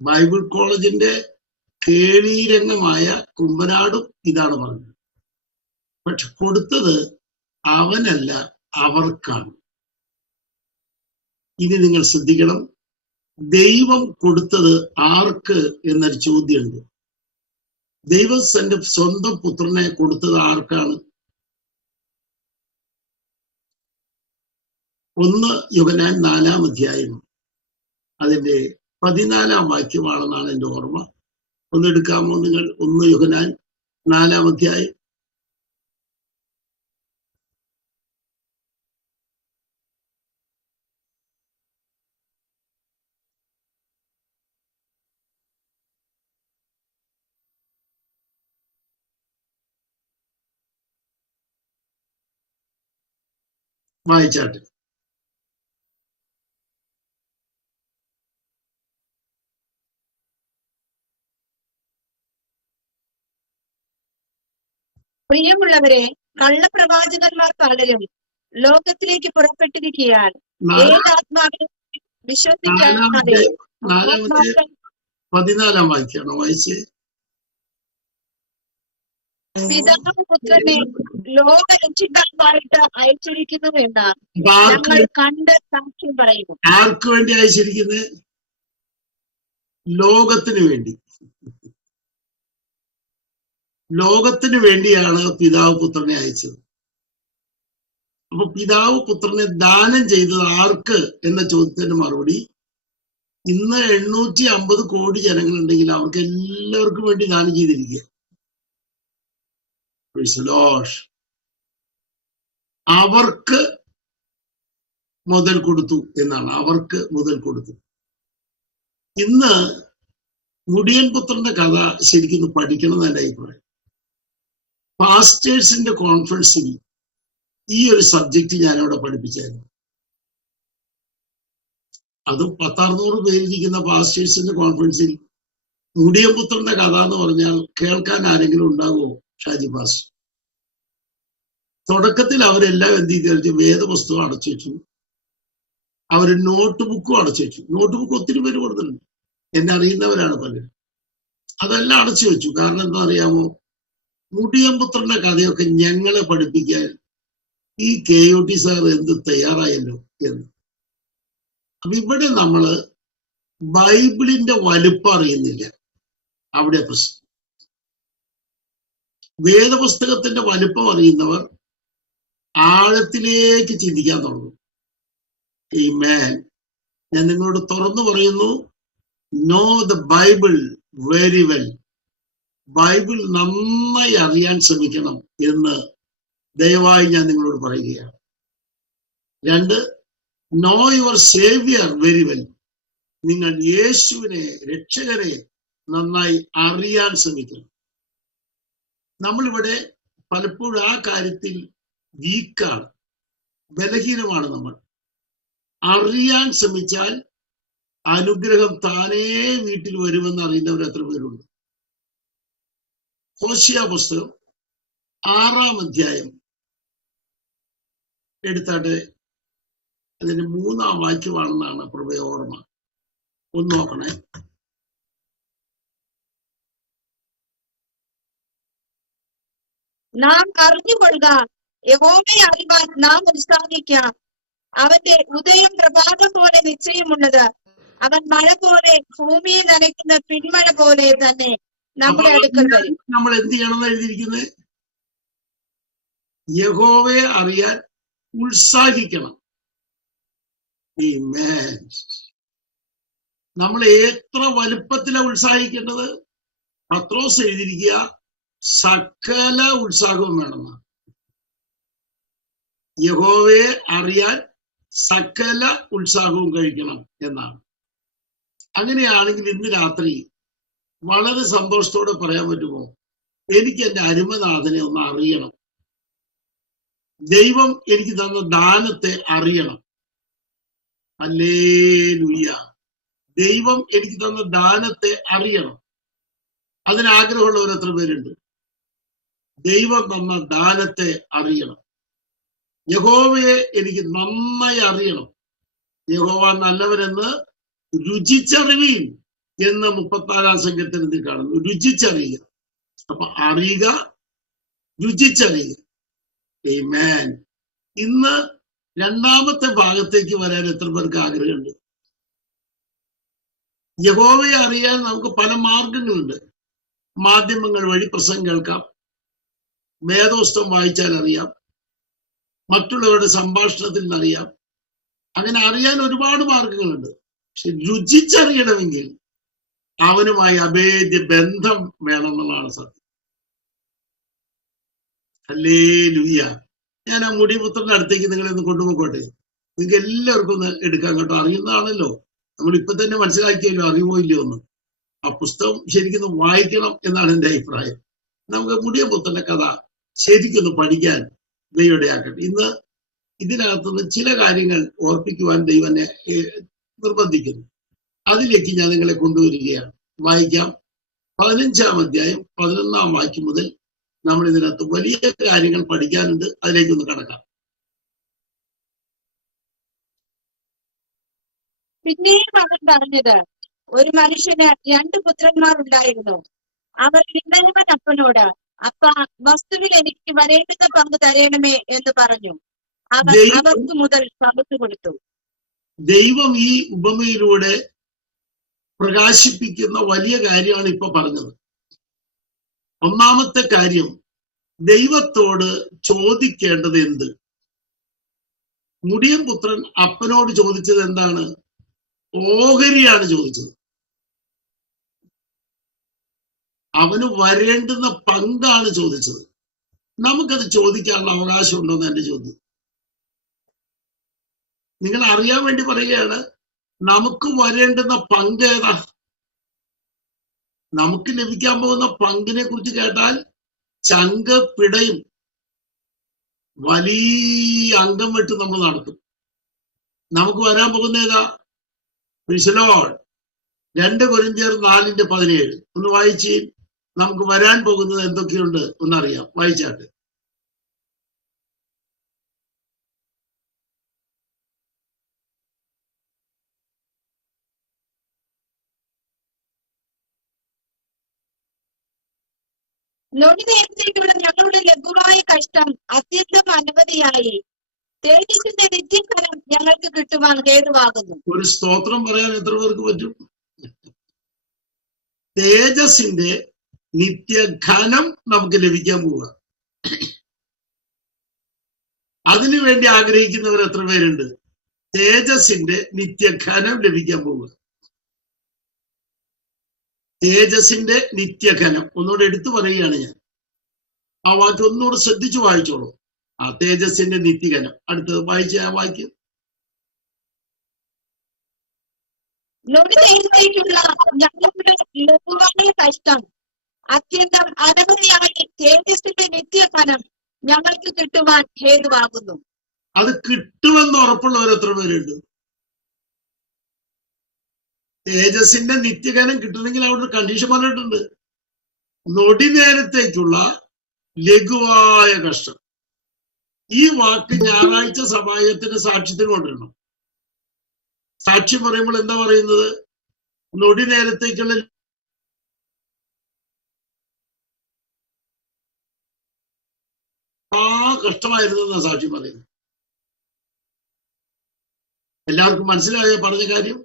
Bible കോളേജിന്റെ കേളീരംഗമായ കുമ്പനാടും ഇതാണ് പറഞ്ഞത്. പക്ഷെ കൊടുത്തത് അവനല്ല, അവർക്കാണ്. ഇനി നിങ്ങൾ ശ്രദ്ധിക്കണം, ദൈവം കൊടുത്തത് ആർക്ക് എന്നൊരു ചോദ്യമുണ്ട്. ദൈവം തന്റെ സ്വന്തം പുത്രനെ കൊടുത്തത് ആർക്കാണ്? 1 യോഹന്നാൻ 4-ാം അധ്യായം അതിന്റെ 14-ാം വാക്യമാണെന്നാണ് എൻ്റെ ഓർമ്മ. ഒന്ന് എടുക്കാമോ നിങ്ങൾ? 1 യോഹന്നാൻ 4-ാം അധ്യായം. വായിച്ചാട്ടെ. പ്രിയമുള്ളവരെ, കള്ളപ്രവാചകന്മാർ പലരും ലോകത്തിലേക്ക് പുറപ്പെട്ടിരിക്കുകയാൽ ഏതാത്മാവിനെ വിശ്വസിക്കാതെ 14-ാം വാക്യമാണോ വായിച്ചേ? പിതാവ് പുത്രനെ ലോകരക്ഷിതാവായിട്ട് അയച്ചിരിക്കുന്നു എന്ന് ഞങ്ങൾ കണ്ട് സാക്ഷ്യം പറയുന്നു. ആർക്ക് വേണ്ടി അയച്ചിരിക്കുന്നത്? ലോകത്തിന് വേണ്ടി. ലോകത്തിന് വേണ്ടിയാണ് പിതാവ് പുത്രനെ അയച്ചത്. അപ്പൊ പിതാവ് പുത്രനെ ദാനം ചെയ്തത് ആർക്ക് എന്ന ചോദ്യത്തിന് മറുപടി, ഇന്ന് 850 കോടി ജനങ്ങളുണ്ടെങ്കിൽ അവർക്ക് എല്ലാവർക്കും വേണ്ടി ദാനം ചെയ്തിരിക്കുക. അവർക്ക് മുതൽ കൊടുത്തു എന്നാണ്. അവർക്ക് മുതൽ കൊടുത്തു. ഇന്ന് മുടിയൻ പുത്രന്റെ കഥ ശരിക്കും പഠിക്കണം എന്ന് എൻ്റെ അഭിപ്രായം. പാസ്റ്റേഴ്സിന്റെ കോൺഫറൻസിൽ ഈ ഒരു സബ്ജക്റ്റ് ഞാനവിടെ പഠിപ്പിച്ചായിരുന്നു. അതും 500-600 പേരിരിക്കുന്ന പാസ്റ്റേഴ്സിന്റെ കോൺഫറൻസിൽ മുടിയൻ പുത്രന്റെ കഥ എന്ന് പറഞ്ഞാൽ കേൾക്കാൻ ആരെങ്കിലും ഉണ്ടാകുമോ? ഷാജി പാസ്റ്റർ. തുടക്കത്തിൽ അവരെല്ലാം എന്ത് ചെയ്തു? വേദപുസ്തകം അടച്ചു വെച്ചു. അവര് നോട്ട് ബുക്കും അടച്ചു വെച്ചു. നോട്ട് ബുക്ക് ഒത്തിരി പേര് കൊടുത്തിട്ടുണ്ട്, എന്നെ അറിയുന്നവരാണ് പലരും. അതെല്ലാം അടച്ചു വെച്ചു. കാരണം എന്താ അറിയാമോ? മുടിയമ്പുത്രന്റെ കഥയൊക്കെ ഞങ്ങളെ പഠിപ്പിക്കാൻ ഈ KUT സാർ എന്ത് തയ്യാറായല്ലോ എന്ന്. അപ്പൊ ഇവിടെ നമ്മള് ബൈബിളിന്റെ വലുപ്പം അറിയുന്നില്ല. അവിടെ പ്രശ്നം. വേദപുസ്തകത്തിന്റെ വലുപ്പം അറിയുന്നവർ ആഴത്തിലേക്ക് ചിന്തിക്കാൻ തുടങ്ങും. ആമേൻ. ഞാൻ നിങ്ങളോട് തുറന്നു പറയുന്നു, know the Bible very well. Bible നന്നായി അറിയാൻ ശ്രമിക്കണം എന്ന് ദയവായി ഞാൻ നിങ്ങളോട് പറയുകയാണ്. 2, know your saviour very well. നിങ്ങൾ യേശുവിനെ, രക്ഷകരെ നന്നായി അറിയാൻ ശ്രമിക്കണം. നമ്മളിവിടെ പലപ്പോഴും ആ കാര്യത്തിൽ വീക്കാണ്, ബലഹീനമാണ്. നമ്മൾ അറിയാൻ ശ്രമിച്ചാൽ അനുഗ്രഹം താനേ വീട്ടിൽ വരുമെന്ന് അറിയുന്നവർ എത്ര പേരുണ്ട്? ഹോശിയ പുസ്തകം 6-ാം അധ്യായം എടുത്താട്ടെ. അതിന്റെ 3-ാം വാക്യമാണെന്നാണ് പ്രഭയ ഓർമ്മ. ഒന്ന് നോക്കണേ. നാം അറിഞ്ഞുകൊള്ളുക, യഹോവയെ അറിവാൻ നാം ഉത്സാഹിക്കാം. അവന്റെ ഉദയം പ്രഭാതം പോലെ നിശ്ചയമുള്ളത്. അവൻ മഴ പോലെ ഭൂമിയിൽ നനയ്ക്കുന്ന പിന്മഴ പോലെ തന്നെ നമ്മുടെ അടുക്കൽ വരും. നമ്മൾ എന്ത് ചെയ്യണമെന്ന് എഴുതിയിരിക്കുന്നത്? യഹോവയെ അറിയാൻ ഉത്സാഹിക്കണം. നമ്മൾ എത്ര വലുപ്പത്തിലാണ് ഉത്സാഹിക്കേണ്ടത്? പത്രോസ് എഴുതിയിരിക്കുക, സകല ഉത്സാഹവും വേണമെന്ന്. യഹോവയെ അറിയാൻ സകല ഉത്സാഹവും കഴിക്കണം എന്നാണ്. അങ്ങനെയാണെങ്കിൽ ഇന്ന് രാത്രി വളരെ സന്തോഷത്തോടെ പറയാൻ പറ്റുമോ, എനിക്ക് എൻ്റെ അരുമനാഥനെ ഒന്ന് അറിയണം, ദൈവം എനിക്ക് തന്ന ദാനത്തെ അറിയണം. ഹല്ലേലൂയ. ദൈവം എനിക്ക് തന്ന ദാനത്തെ അറിയണം. അതിനാഗ്രഹമുള്ളവർ എത്ര പേരുണ്ട്? ദൈവം തന്ന ദാനത്തെ അറിയണം. യഹോവയെ എനിക്ക് നന്നായി അറിയണം. യഹോവ നല്ലവരെന്ന് രുചിച്ചറിവീൻ. എന്ന് 34-ാം സങ്കീർത്തനത്തിൽ കാണുന്നു. രുചിച്ചറിയുക. അപ്പൊ അറിയുക, രുചിച്ചറിയുക. ആമേൻ. ഇന്ന് രണ്ടാമത്തെ ഭാഗത്തേക്ക് വരാൻ എത്ര പേർക്ക് ആഗ്രഹമുണ്ട്? യഹോവയെ അറിയാൻ നമുക്ക് പല മാർഗങ്ങളുണ്ട്. മാധ്യമങ്ങൾ വഴി പ്രസംഗം കേൾക്കാം, വേദപുസ്തകം വായിച്ചാൽ അറിയാം, മറ്റുള്ളവരുടെ സംഭാഷണത്തിൽ നിന്നറിയാം. അങ്ങനെ അറിയാൻ ഒരുപാട് മാർഗങ്ങളുണ്ട്. പക്ഷെ രുചിച്ചറിയണമെങ്കിൽ അവനുമായി അഭേദ്യ ബന്ധം വേണമെന്നുള്ളതാണ് സത്യം. ഹല്ലേലൂയ. ഞാൻ ആ മുടിപുത്രന്റെ അടുത്തേക്ക് നിങ്ങളെ ഒന്ന് കൊണ്ടുപോയിക്കോട്ടെ. നിങ്ങൾക്ക് എല്ലാവർക്കും ഒന്ന് എടുക്കാൻ കേട്ടോ. അറിയുന്നതാണല്ലോ, നമ്മൾ ഇപ്പൊ തന്നെ മനസ്സിലാക്കിയല്ലോ അറിയുമോ ഇല്ലയോ ഒന്ന്. ആ പുസ്തകം ശരിക്കും വായിക്കണം എന്നാണ് എൻ്റെ അഭിപ്രായം. നമുക്ക് മുടിയപുത്രന്റെ കഥ ശരിക്കൊന്ന് പഠിക്കാൻ ദൈവം ഇടയാക്കട്ടെ. ഇന്ന് ഇതിനകത്തുനിന്ന് ചില കാര്യങ്ങൾ ഓർപ്പിക്കുവാൻ ദൈവം എന്നെ നിർബന്ധിക്കുന്നു. അതിലേക്ക് ഞാൻ നിങ്ങളെ കൊണ്ടുവരികയാണ്. വായിക്കാം. 15-ാം അധ്യായം 11-ാം വാക്യം മുതൽ നമ്മൾ ഇതിനകത്ത് വലിയ കാര്യങ്ങൾ പഠിക്കാനുണ്ട്. അതിലേക്കൊന്ന് കടക്കാം. പിന്നെയും അവൻ പറഞ്ഞത്, ഒരു മനുഷ്യന് 2 പുത്രന്മാർ ഉണ്ടായിരുന്നു. അവർ ഇളയവൻ അപ്പനോട്, അപ്പ, വസ്തുവിൽ എനിക്ക് വരേണ്ടുന്ന പങ്ക് തരയണമേ എന്ന് പറഞ്ഞു. അവൻ അവർക്ക് മുതൽ പകുത്തു കൊടുത്തു. ദൈവം ഈ ഉപമയിലൂടെ പ്രകാശിപ്പിക്കുന്ന വലിയ കാര്യമാണ് ഇപ്പൊ പറഞ്ഞത്. ഒന്നാമത്തെ കാര്യം, ദൈവത്തോട് ചോദിക്കേണ്ടത് എന്ത്? മുടിയൻ പുത്രൻ അപ്പനോട് ചോദിച്ചത് എന്താണ്? ഓഹരിയാണ് ചോദിച്ചത്. അവന് വരേണ്ടുന്ന പങ്കാണ് ചോദിച്ചത്. നമുക്കത് ചോദിക്കാനുള്ള അവകാശം ഉണ്ടോ എന്ന് എന്റെ ചോദ്യം. നിങ്ങൾ അറിയാൻ വേണ്ടി പറയുകയാണ്, നമുക്ക് വരേണ്ടുന്ന പങ്ക് ഏതാ? നമുക്ക് ലഭിക്കാൻ പോകുന്ന പങ്കിനെ കുറിച്ച് കേട്ടാൽ ചങ്ക് പിടയും. വലിയ അംഗം വെട്ട് നമ്മൾ നടത്തും. നമുക്ക് വരാൻ പോകുന്ന ഏതാ? 2 കൊരിന്ത്യർ 4:17 ഒന്ന് വായിച്ച്. നമുക്ക് വരാൻ പോകുന്നത് എന്തൊക്കെയുണ്ട് ഒന്നറിയാം. വായിച്ചാട്ടെ. നൊടി നേരത്തേക്കുള്ള ഞങ്ങളുടെ ലഘുവായ കഷ്ടം അത്യന്തം അനവധിയായി തേജസ്സിന്റെ നിത്യഫലം ഞങ്ങൾക്ക് കിട്ടുവാൻ ഹേതുവാകുന്നു. ഒരു സ്തോത്രം പറയാൻ എത്ര പേർക്ക് പറ്റും? തേജസ്സിന്റെ നിത്യഘനം നമുക്ക് ലഭിക്കാൻ പോവുക. അതിനു വേണ്ടി ആഗ്രഹിക്കുന്നവർ എത്ര പേരുണ്ട്? തേജസ്സിന്റെ നിത്യഘനം ലഭിക്കാൻ പോവുക. തേജസ്സിന്റെ നിത്യഘനം ഒന്നുകൂടെ എടുത്തു പറയുകയാണ് ഞാൻ. ആ വാക്ക് ഒന്നുകൂടെ ശ്രദ്ധിച്ചു വായിച്ചോളൂ. ആ തേജസ്സിന്റെ നിത്യഘനം. അടുത്തത് വായിക്കും. നൊടി നേരത്തേക്കുള്ള ഞങ്ങളുടെ ലഘുവായ കഷ്ടം അത്യന്തം അനവധിയായി തേജസ്സിന്റെ നിത്യഫലം ഞങ്ങൾക്ക് കിട്ടുവാൻ ഹേതുവാകുന്നു. അത് കിട്ടുമെന്ന് ഉറപ്പുള്ളവർ എത്ര പേരുണ്ട്? തേജസ്സിന്റെ നിത്യഘനം കിട്ടണമെങ്കിൽ അവിടെ ഒരു കണ്ടീഷൻ പറഞ്ഞിട്ടുണ്ട്. നൊടി നേരത്തേക്കുള്ള ലഘുവായ കഷ്ടം. ഈ വാക്ക് ഞായറാഴ്ച സഭായത്തിന്റെ സാക്ഷ്യത്തിന് കൊണ്ടുവരണം. സാക്ഷ്യം പറയുമ്പോൾ എന്താ പറയുന്നത്? നൊടി നേരത്തേക്കുള്ള കഷ്ടമായിരുന്നു എന്നാ സാക്ഷ്യം പറയുന്നത്. എല്ലാവർക്കും മനസ്സിലായോ പറഞ്ഞ കാര്യം?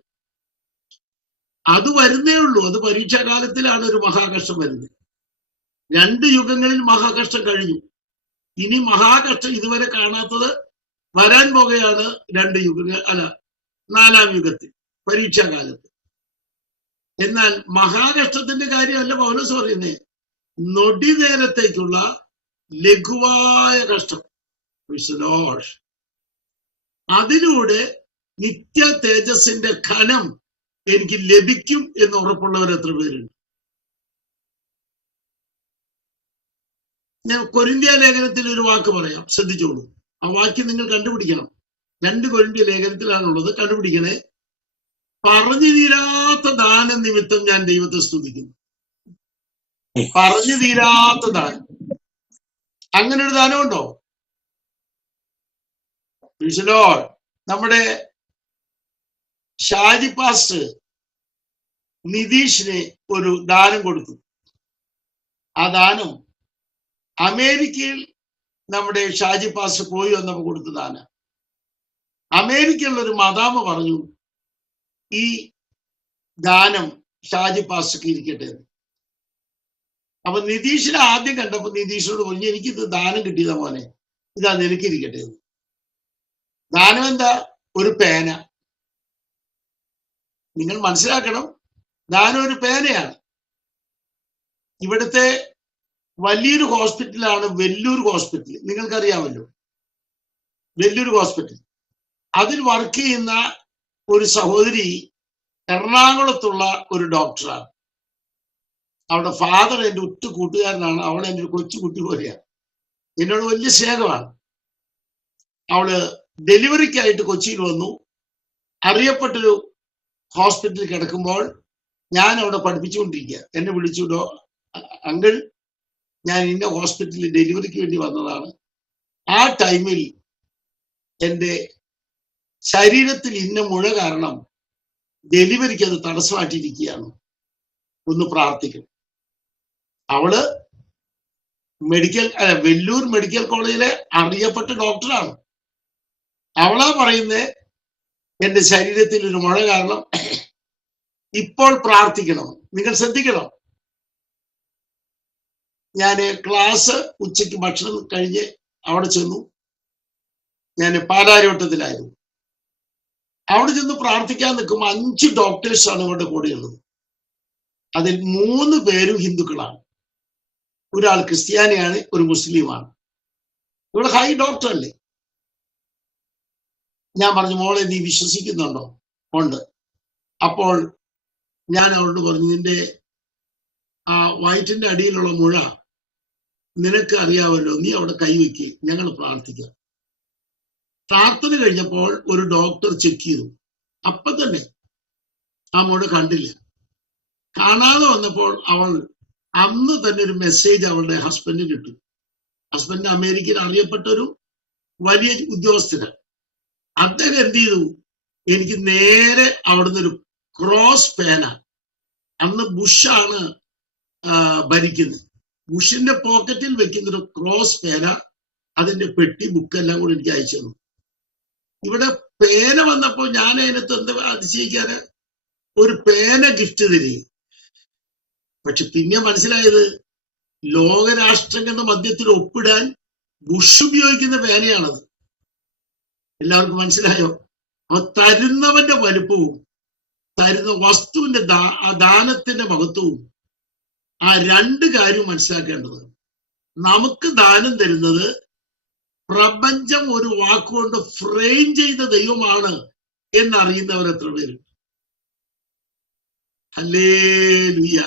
അത് വരുന്നേ ഉള്ളൂ. അത് പരീക്ഷാകാലത്തിലാണ് ഒരു മഹാകഷ്ടം വരുന്നത്. 2 യുഗങ്ങളിൽ മഹാകഷ്ടം കഴിഞ്ഞു. ഇനി മഹാകഷ്ടം ഇതുവരെ കാണാത്തത് വരാൻ പോകുകയാണ്. 2 യുഗങ്ങൾ അല്ല, 4-ാം യുഗത്തിൽ പരീക്ഷാകാലത്ത്. എന്നാൽ മഹാകഷ്ടത്തിന്റെ കാര്യമല്ല പൗലോസ് പറയുന്നേ. നൊടി നേരത്തേക്കുള്ള ലഘുവായ കഷ്ടം, അതിലൂടെ നിത്യ തേജസ്സിന്റെ ഘനം എനിക്ക് ലഭിക്കും എന്ന് ഉറപ്പുള്ളവർ എത്ര പേരുണ്ട്? ഞാൻ കൊരിന്ത്യ ലേഖനത്തിൽ ഒരു വാക്ക് പറയാം, ശ്രദ്ധിച്ചോളൂ. ആ വാക്യം നിങ്ങൾ കണ്ടുപിടിക്കണം. 2 കൊരിന്ത്യ ലേഖനത്തിലാണുള്ളത്, കണ്ടുപിടിക്കണേ. പറഞ്ഞു തീരാത്ത ദാനം നിമിത്തം ഞാൻ ദൈവത്തെ സ്തുതിക്കുന്നു. പറഞ്ഞു തീരാത്ത ദാനം. അങ്ങനെ ഒരു ദാനമുണ്ടോ? നമ്മുടെ ഷാജി പാസ്റ്റർ നിതീഷിന് ഒരു ദാനം കൊടുത്തു. ആ ദാനം അമേരിക്കയിൽ നമ്മുടെ ഷാജി പാസ്റ്റർ പോയി വന്നപ്പോൾ കൊടുത്ത ദാനം. അമേരിക്കയിലുള്ള ഒരു മദാമ പറഞ്ഞു, ഈ ദാനം ഷാജി പാസ്റ്റർക്ക് ഇരിക്കട്ടെ. അപ്പൊ നിതീഷിനെ ആദ്യം കണ്ടപ്പോ നിതീഷിനോട് പറഞ്ഞു, എനിക്കിത് ദാനം കിട്ടിയതാ മോനെ, ഇതാ നിനക്കിരിക്കട്ടെ. ദാനം എന്താ? ഒരു പേന. നിങ്ങൾ മനസ്സിലാക്കണം, ദാനം ഒരു പേനയാണ്. ഇവിടുത്തെ വലിയൊരു ഹോസ്പിറ്റലാണ് വെല്ലൂർ ഹോസ്പിറ്റൽ, നിങ്ങൾക്കറിയാമല്ലോ വെല്ലൂർ ഹോസ്പിറ്റൽ. അതിൽ വർക്ക് ചെയ്യുന്ന ഒരു സഹോദരി എറണാകുളത്തുള്ള ഒരു ഡോക്ടറാണ്. അവളുടെ ഫാദർ എൻ്റെ ഉറ്റ കൂട്ടുകാരനാണ്. അവൾ എൻ്റെ ഒരു കൊച്ചുകുട്ടി പോലെയാണ്, എന്നോട് വലിയ സ്നേഹമാണ്. അവള് ഡെലിവറിക്കായിട്ട് കൊച്ചിയിൽ വന്നു. അറിയപ്പെട്ടൊരു ഹോസ്പിറ്റലിൽ കിടക്കുമ്പോൾ ഞാൻ അവിടെ പഠിപ്പിച്ചുകൊണ്ടിരിക്കുക. എന്നെ വിളിച്ചു, അങ്കിൾ ഞാൻ ഇന്ന ഹോസ്പിറ്റലിൽ ഡെലിവറിക്ക് വേണ്ടി വന്നതാണ്. ആ ടൈമിൽ എൻ്റെ ശരീരത്തിൽ ഇന്ന മുഴ കാരണം ഡെലിവറിക്ക് അത് തടസ്സമായിട്ടിരിക്കുകയാണ്, ഒന്ന് പ്രാർത്ഥിക്കണം. അവള് വെല്ലൂർ മെഡിക്കൽ കോളേജിലെ അറിയപ്പെട്ട ഡോക്ടറാണ്. അവളാ പറയുന്നത്, എന്റെ ശരീരത്തിൽ ഒരു മുഴ കാരണം ഇപ്പോൾ പ്രാർത്ഥിക്കണം. നിങ്ങൾ ശ്രദ്ധിക്കണം. ഞാൻ ക്ലാസ് ഉച്ചയ്ക്ക് ഭക്ഷണം കഴിഞ്ഞ് അവിടെ ചെന്നു. ഞാൻ പാലാരിവട്ടത്തിലായിരുന്നു. അവിടെ ചെന്ന് പ്രാർത്ഥിക്കാൻ നിൽക്കുമ്പോൾ 5 ഡോക്ടേഴ്സാണ് ഇവരുടെ കൂടെയുള്ളത്. അതിൽ 3 പേരും ഹിന്ദുക്കളാണ്. ഒരാൾ ക്രിസ്ത്യാനിയാണ്, ഒരു മുസ്ലിമാണ്. ഇവിടെ ഹൈ ഡോക്ടർ അല്ലേ. ഞാൻ പറഞ്ഞു, മോളെ നീ വിശ്വസിക്കുന്നുണ്ടോ? ഉണ്ട്. അപ്പോൾ ഞാൻ അവളോട് പറഞ്ഞു, നിന്റെ ആ വയറ്റിന്റെ അടിയിലുള്ള മുഴ നിനക്ക് അറിയാമല്ലോ, നീ അവിടെ കൈവയ്ക്ക്, ഞങ്ങൾ പ്രാർത്ഥിക്കാം. പ്രാർത്ഥന കഴിഞ്ഞപ്പോൾ ഒരു ഡോക്ടർ ചെക്ക് ചെയ്തു. അപ്പൊ തന്നെ ആ മുഴ കണ്ടില്ല. കാണാതെ വന്നപ്പോൾ അവൾ അന്ന് തന്നെ ഒരു മെസ്സേജ് അവളുടെ ഹസ്ബൻഡിന് കിട്ടും. ഹസ്ബൻഡ് അമേരിക്കയിൽ അറിയപ്പെട്ട ഒരു വലിയ ഉദ്യോഗസ്ഥനാണ്. അദ്ദേഹം എന്ത് ചെയ്തു, എനിക്ക് നേരെ അവിടുന്ന് ഒരു ക്രോസ് പേന, അന്ന് ബുഷാണ് ഭരിക്കുന്നത്, ബുഷിന്റെ പോക്കറ്റിൽ വെക്കുന്ന ഒരു ക്രോസ് പേന, അതിന്റെ പെട്ടി ബുക്കെല്ലാം കൂടി എനിക്ക് അയച്ചു തന്നു. ഇവിടെ പേന വന്നപ്പോൾ ഞാൻ അതിനകത്ത് എന്താ അതിശയിക്കാന്, ഒരു പേന ഗിഫ്റ്റ് തരിക. പക്ഷെ പിന്നെ മനസ്സിലായത്, ലോകരാഷ്ട്രങ്ങളുടെ മധ്യത്തിൽ ഒപ്പിടാൻ ബുഷ് ഉപയോഗിക്കുന്ന പേനയാണത്. എല്ലാവർക്കും മനസ്സിലായോ? അപ്പൊ തരുന്നവന്റെ വലുപ്പവും തരുന്ന വസ്തുവിന്റെ ദാനത്തിന്റെ മഹത്വവും, ആ 2 കാര്യവും മനസ്സിലാക്കേണ്ടത്. നമുക്ക് ദാനം തരുന്നത് പ്രപഞ്ചം ഒരു വാക്കുകൊണ്ട് ഫ്രെയിം ചെയ്ത ദൈവമാണ് എന്നറിയുന്നവർ എത്ര പേര്? ഹല്ലേലൂയ.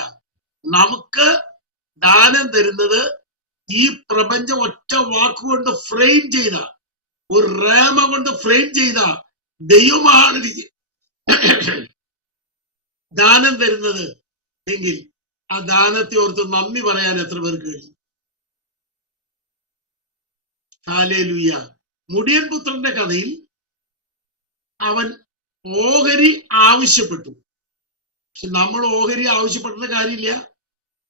നമുക്ക് ദാനം തരുന്നത് ഈ പ്രപഞ്ചം ഒറ്റ വാക്കുകൊണ്ട് ഫ്രെയിം ചെയ്ത, ഒരു റേമ കൊണ്ട് ഫ്രെയിം ചെയ്ത ദൈവമാണ് ദാനം തരുന്നത് എങ്കിൽ ആ ദാനത്തെ ഓർത്ത് നന്ദി പറയാൻ എത്ര പേർക്ക് കഴിയും? ഹല്ലേലൂയ. മുടിയൻ പുത്രന്റെ കഥയിൽ അവൻ ഓഹരി ആവശ്യപ്പെട്ടു. പക്ഷെ നമ്മൾ ഓഹരി ആവശ്യപ്പെട്ട കാര്യമില്ല,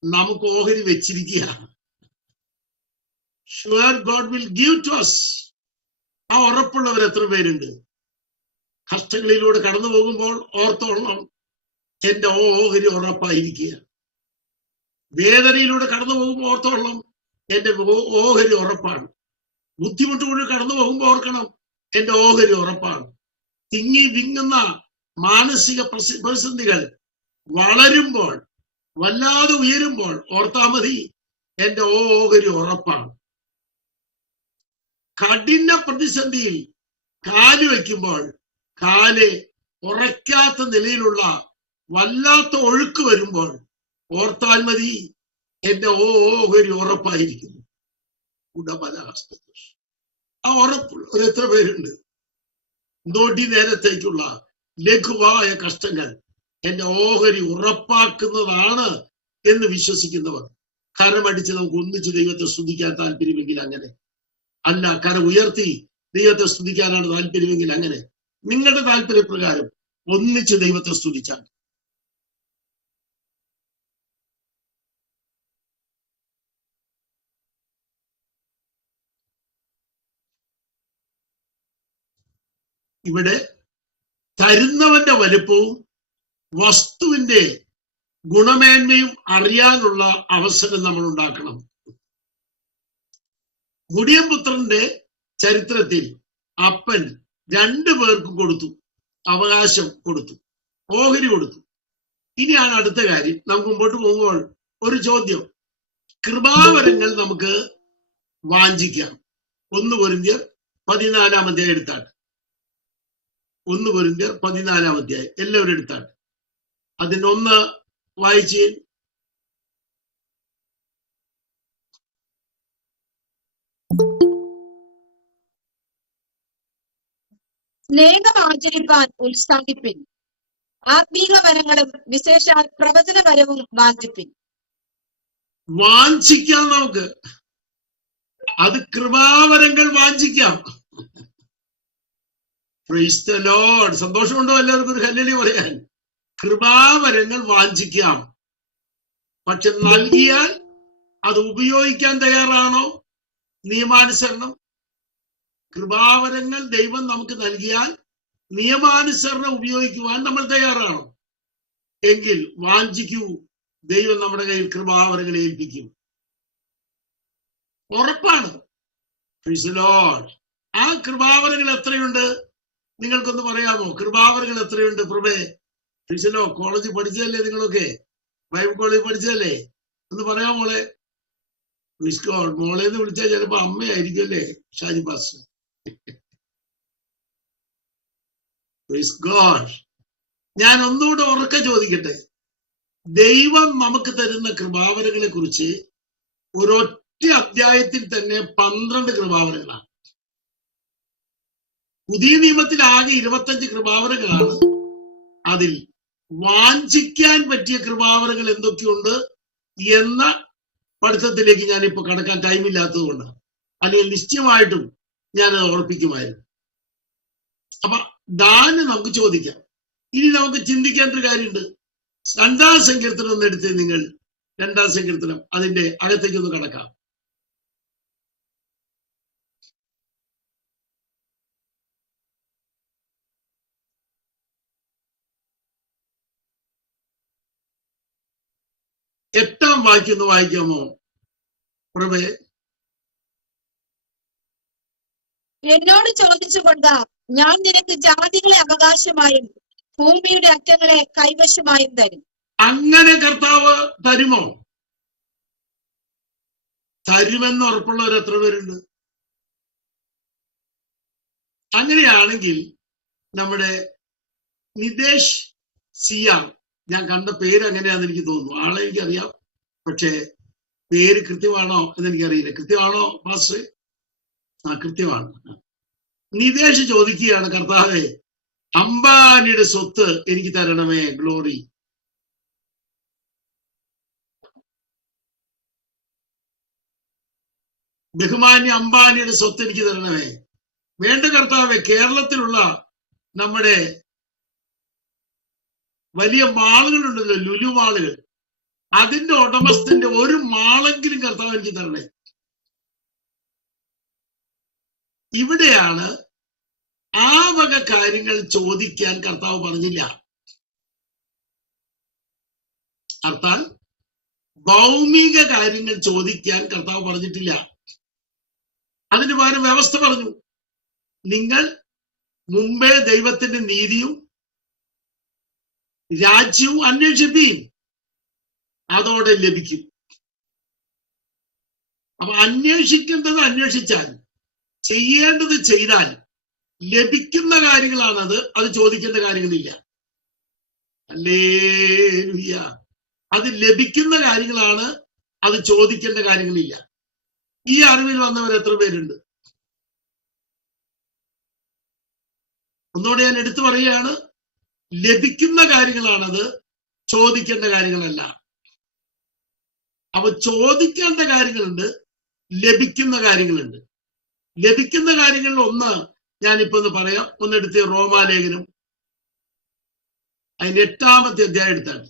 നമുക്ക് ഓഹരി വെച്ചിരിക്കുകയാണ്. Sure God will give to us. ആ ഉറപ്പുള്ളവർ എത്ര പേരുണ്ട്? കഷ്ടങ്ങളിലൂടെ കടന്നു പോകുമ്പോൾ ഓർത്തോളം, എന്റെ ഓഹരി ഉറപ്പായിരിക്കുക. വേദനയിലൂടെ കടന്നു പോകുമ്പോൾ ഓർത്തോളം, എന്റെ ഓഹരി ഉറപ്പാണ്. ബുദ്ധിമുട്ടുകൊണ്ട് കടന്നു പോകുമ്പോൾ ഓർക്കണം, എന്റെ ഓഹരി ഉറപ്പാണ്. തിങ്ങി വിങ്ങുന്ന മാനസിക പ്രതിസന്ധികൾ വളരുമ്പോൾ, വല്ലാതെ ഉയരുമ്പോൾ ഓർത്താ മതി, എന്റെ ഓഹരി ഉറപ്പാണ്. കഠിന പ്രതിസന്ധിയിൽ കാല് വയ്ക്കുമ്പോൾ കാല് ഉറയ്ക്കാത്ത നിലയിലുള്ള വല്ലാത്ത ഒഴുക്ക് വരുമ്പോൾ ഓർത്താൽ മതി, എന്റെ ഓഹരി ഉറപ്പായിരിക്കുന്നു. ആ ഉറപ്പുള്ള എത്ര പേരുണ്ട്? നോട്ടി നേരത്തേക്കുള്ള ലഘുവായ കഷ്ടങ്ങൾ എന്റെ ഓഹരി ഉറപ്പാക്കുന്നതാണ് എന്ന് വിശ്വസിക്കുന്നവർ കരമടിച്ച് നമുക്ക് ഒന്നിച്ച് ദൈവത്തെ സ്തുതിക്കാൻ താല്പര്യമെങ്കിൽ അങ്ങനെ, അല്ല കരം ഉയർത്തി ദൈവത്തെ സ്തുതിക്കാനാണ് താല്പര്യമെങ്കിൽ അങ്ങനെ, നിങ്ങളുടെ താല്പര്യപ്രകാരം ഒന്നിച്ച് ദൈവത്തെ സ്തുതിച്ചാൽ ഇവിടെ തരുന്നവന്റെ വലുപ്പവും വസ്തുവിന്റെ ഗുണമേന്മയും അറിയാനുള്ള അവസരം നമ്മൾ ഉണ്ടാക്കണം. മുടിയൻപുത്രന്റെ ചരിത്രത്തിൽ അപ്പൻ 2 പേർക്ക് കൊടുത്തു, അവകാശം കൊടുത്തു, ഓഹരി കൊടുത്തു. ഇനിയാണ് അടുത്ത കാര്യം. നമുക്ക് മുമ്പോട്ട് പോകുമ്പോൾ ഒരു ചോദ്യം. കൃപാവരങ്ങൾ നമുക്ക് വാഞ്ചിക്കാം. 1 കൊരിന്ത്യർ 14-ാം അധ്യായം എടുത്താട്ട്. 1 കൊരിന്ത്യർ 14-ാം അധ്യായം എല്ലാവരും എടുത്താട്ട്. അതിന്റെ 1 വായിച്ച്. സ്നേഹം ആചരിപ്പാൻ ഉത്സാഹിപ്പിൻ, ആത്മീക വരങ്ങളും വിശേഷാൽ പ്രവചനപരവും വാഞ്ചിപ്പിൻ. വാഞ്ചിക്കാം നമുക്ക്. അത് കൃപാവരങ്ങൾ വാഞ്ചിക്കാം. Praise the Lord. സന്തോഷമുണ്ടോ എല്ലാവർക്കും ഒരു ഹല്ലേലൂയ പറയാൻ? കൃപാവരങ്ങൾ വാഞ്ചിക്കാം. പക്ഷെ നൽകിയാൽ അത് ഉപയോഗിക്കാൻ തയ്യാറാണോ? നിയമാനുസരണം. കൃപാവരങ്ങൾ ദൈവം നമുക്ക് നൽകിയാൽ നിയമാനുസരണം ഉപയോഗിക്കുവാൻ നമ്മൾ തയ്യാറാണോ? എങ്കിൽ വാഞ്ചിക്കൂ. ദൈവം നമ്മുടെ കയ്യിൽ കൃപാവരങ്ങളെ ഏൽപ്പിക്കും. ഉറപ്പാണ്. Price the Lord. ആ കൃപാവരങ്ങൾ എത്രയുണ്ട് നിങ്ങൾക്കൊന്ന് പറയാമോ? കൃപാവരങ്ങൾ എത്രയുണ്ട്? പ്രഭേ, പ്രൈസ് ദി ലോർഡ്. കോളേജിൽ പഠിച്ചതല്ലേ നിങ്ങളൊക്കെ? ബൈബിൾ കോളേജിൽ പഠിച്ചതല്ലേ? ഒന്ന് പറയാമോ മോളെ? Praise God. മോളേന്ന് വിളിച്ചാൽ ചിലപ്പോ അമ്മയായിരിക്കും അല്ലേ ഷാജി പാസ്റ്റർ? Praise God. ഞാൻ ഒന്നുകൂടെ ഉറക്കെ ചോദിക്കട്ടെ. ദൈവം നമുക്ക് തരുന്ന കൃപാവരങ്ങളെ കുറിച്ച് ഒരൊറ്റ അധ്യായത്തിൽ തന്നെ 12 കൃപാവരങ്ങളാണ്. പുതിയ നിയമത്തിൽ ആകെ 25 കൃപാവരങ്ങളാണ്. അതിൽ വാഞ്ചിക്കാൻ പറ്റിയ കൃപാവരങ്ങൾ എന്തൊക്കെയുണ്ട് എന്ന പഠിത്തത്തിലേക്ക് ഞാനിപ്പോ കടക്കാൻ ടൈമില്ലാത്തത് കൊണ്ടാണ്. അല്ലെങ്കിൽ നിശ്ചയമായിട്ടും ഞാൻ ഓർപ്പിക്കുമായിരുന്നു. അപ്പൊ ദാന് നമുക്ക് ചോദിക്കാം. ഇനി നമുക്ക് ചിന്തിക്കേണ്ട ഒരു കാര്യമുണ്ട്. 2-ാം സങ്കീർത്തനം ഒന്ന് എടുത്ത് നിങ്ങൾ. 2-ാം സങ്കീർത്തനം അതിന്റെ അകത്തേക്കൊന്ന് കടക്കാം. എട്ടാം വാക്യം ഒന്ന് വായിക്കാമോ പ്രഭേ? എന്നോട് ചോദിച്ചുകൊണ്ട് ഞാൻ നിനക്ക് ജാതികളെ അവകാശമായും ഭൂമിയുടെ അറ്റങ്ങളെ കൈവശമായും തരും. അങ്ങനെ കർത്താവ് തരുമോ? തരുമെന്ന് ഉറപ്പുള്ളവർ എത്ര പേരുണ്ട്? അങ്ങനെയാണെങ്കിൽ നമ്മുടെ നിതേഷ് സിയാം, ഞാൻ കണ്ട പേര് അങ്ങനെയാന്ന് എനിക്ക് തോന്നുന്നു. ആളെ എനിക്കറിയാം, പക്ഷെ പേര് കൃത്യമാണോ എന്ന് എനിക്കറിയില്ല. കൃത്യമാണോ മാസ്റ്റർ? ആ, കൃത്യമാണ്. നിതേഷ് ചോദിക്കുകയാണ്, കർത്താവേ, അംബാനിയുടെ സ്വത്ത് എനിക്ക് തരണമേ. ഗ്ലോറി. ബഹുമാന്യ അംബാനിയുടെ സ്വത്ത് എനിക്ക് തരണമേ. വേണ്ട കർത്താവേ, കേരളത്തിലുള്ള നമ്മുടെ വലിയ മാളുകളുണ്ടല്ലോ, ലുലു മാളുകൾ, അതിന്റെ ഉടമസ്ഥന്റെ ഒരു മാളെങ്കിലും കർത്താവ് എനിക്ക് തരണേ. ഇവിടെയാണ് ആ വക കാര്യങ്ങൾ ചോദിക്കാൻ കർത്താവ് പറഞ്ഞില്ല. അർത്ഥാൽ ഭൗമിക കാര്യങ്ങൾ ചോദിക്കാൻ കർത്താവ് പറഞ്ഞിട്ടില്ല. അതിന് പകരം വ്യവസ്ഥ പറഞ്ഞു. നിങ്ങൾ മുമ്പേ ദൈവത്തിന്റെ നീതിയും രാജ്യവും അന്വേഷിപ്പീൻ, അതോടെ ലഭിക്കും. അപ്പൊ അന്വേഷിക്കേണ്ടത് അന്വേഷിച്ചാൽ, ചെയ്യേണ്ടത് ചെയ്താൽ ലഭിക്കുന്ന കാര്യങ്ങളാണത്. അത് ചോദിക്കേണ്ട കാര്യങ്ങളില്ല. ഹല്ലേലൂയ. അത് ലഭിക്കുന്ന കാര്യങ്ങളാണ്, അത് ചോദിക്കേണ്ട കാര്യങ്ങളില്ല. ഈ അറിവിൽ വന്നവർ എത്ര പേരുണ്ട്? ഒന്നുകൂടെ ഞാൻ എടുത്തു പറയുകയാണ്, ലഭിക്കുന്ന കാര്യങ്ങളാണത്, ചോദിക്കേണ്ട കാര്യങ്ങളല്ല. അപ്പൊ ചോദിക്കേണ്ട കാര്യങ്ങളുണ്ട്, ലഭിക്കുന്ന കാര്യങ്ങളുണ്ട്. ലഭിക്കുന്ന കാര്യങ്ങളിൽ ഒന്ന് ഞാനിപ്പോ ഒന്ന് പറയാം. ഒന്നെടുത്ത് റോമാലേഖനം അതിന്റെ 8-ാമത്തെ അധ്യായം എടുത്താണ്.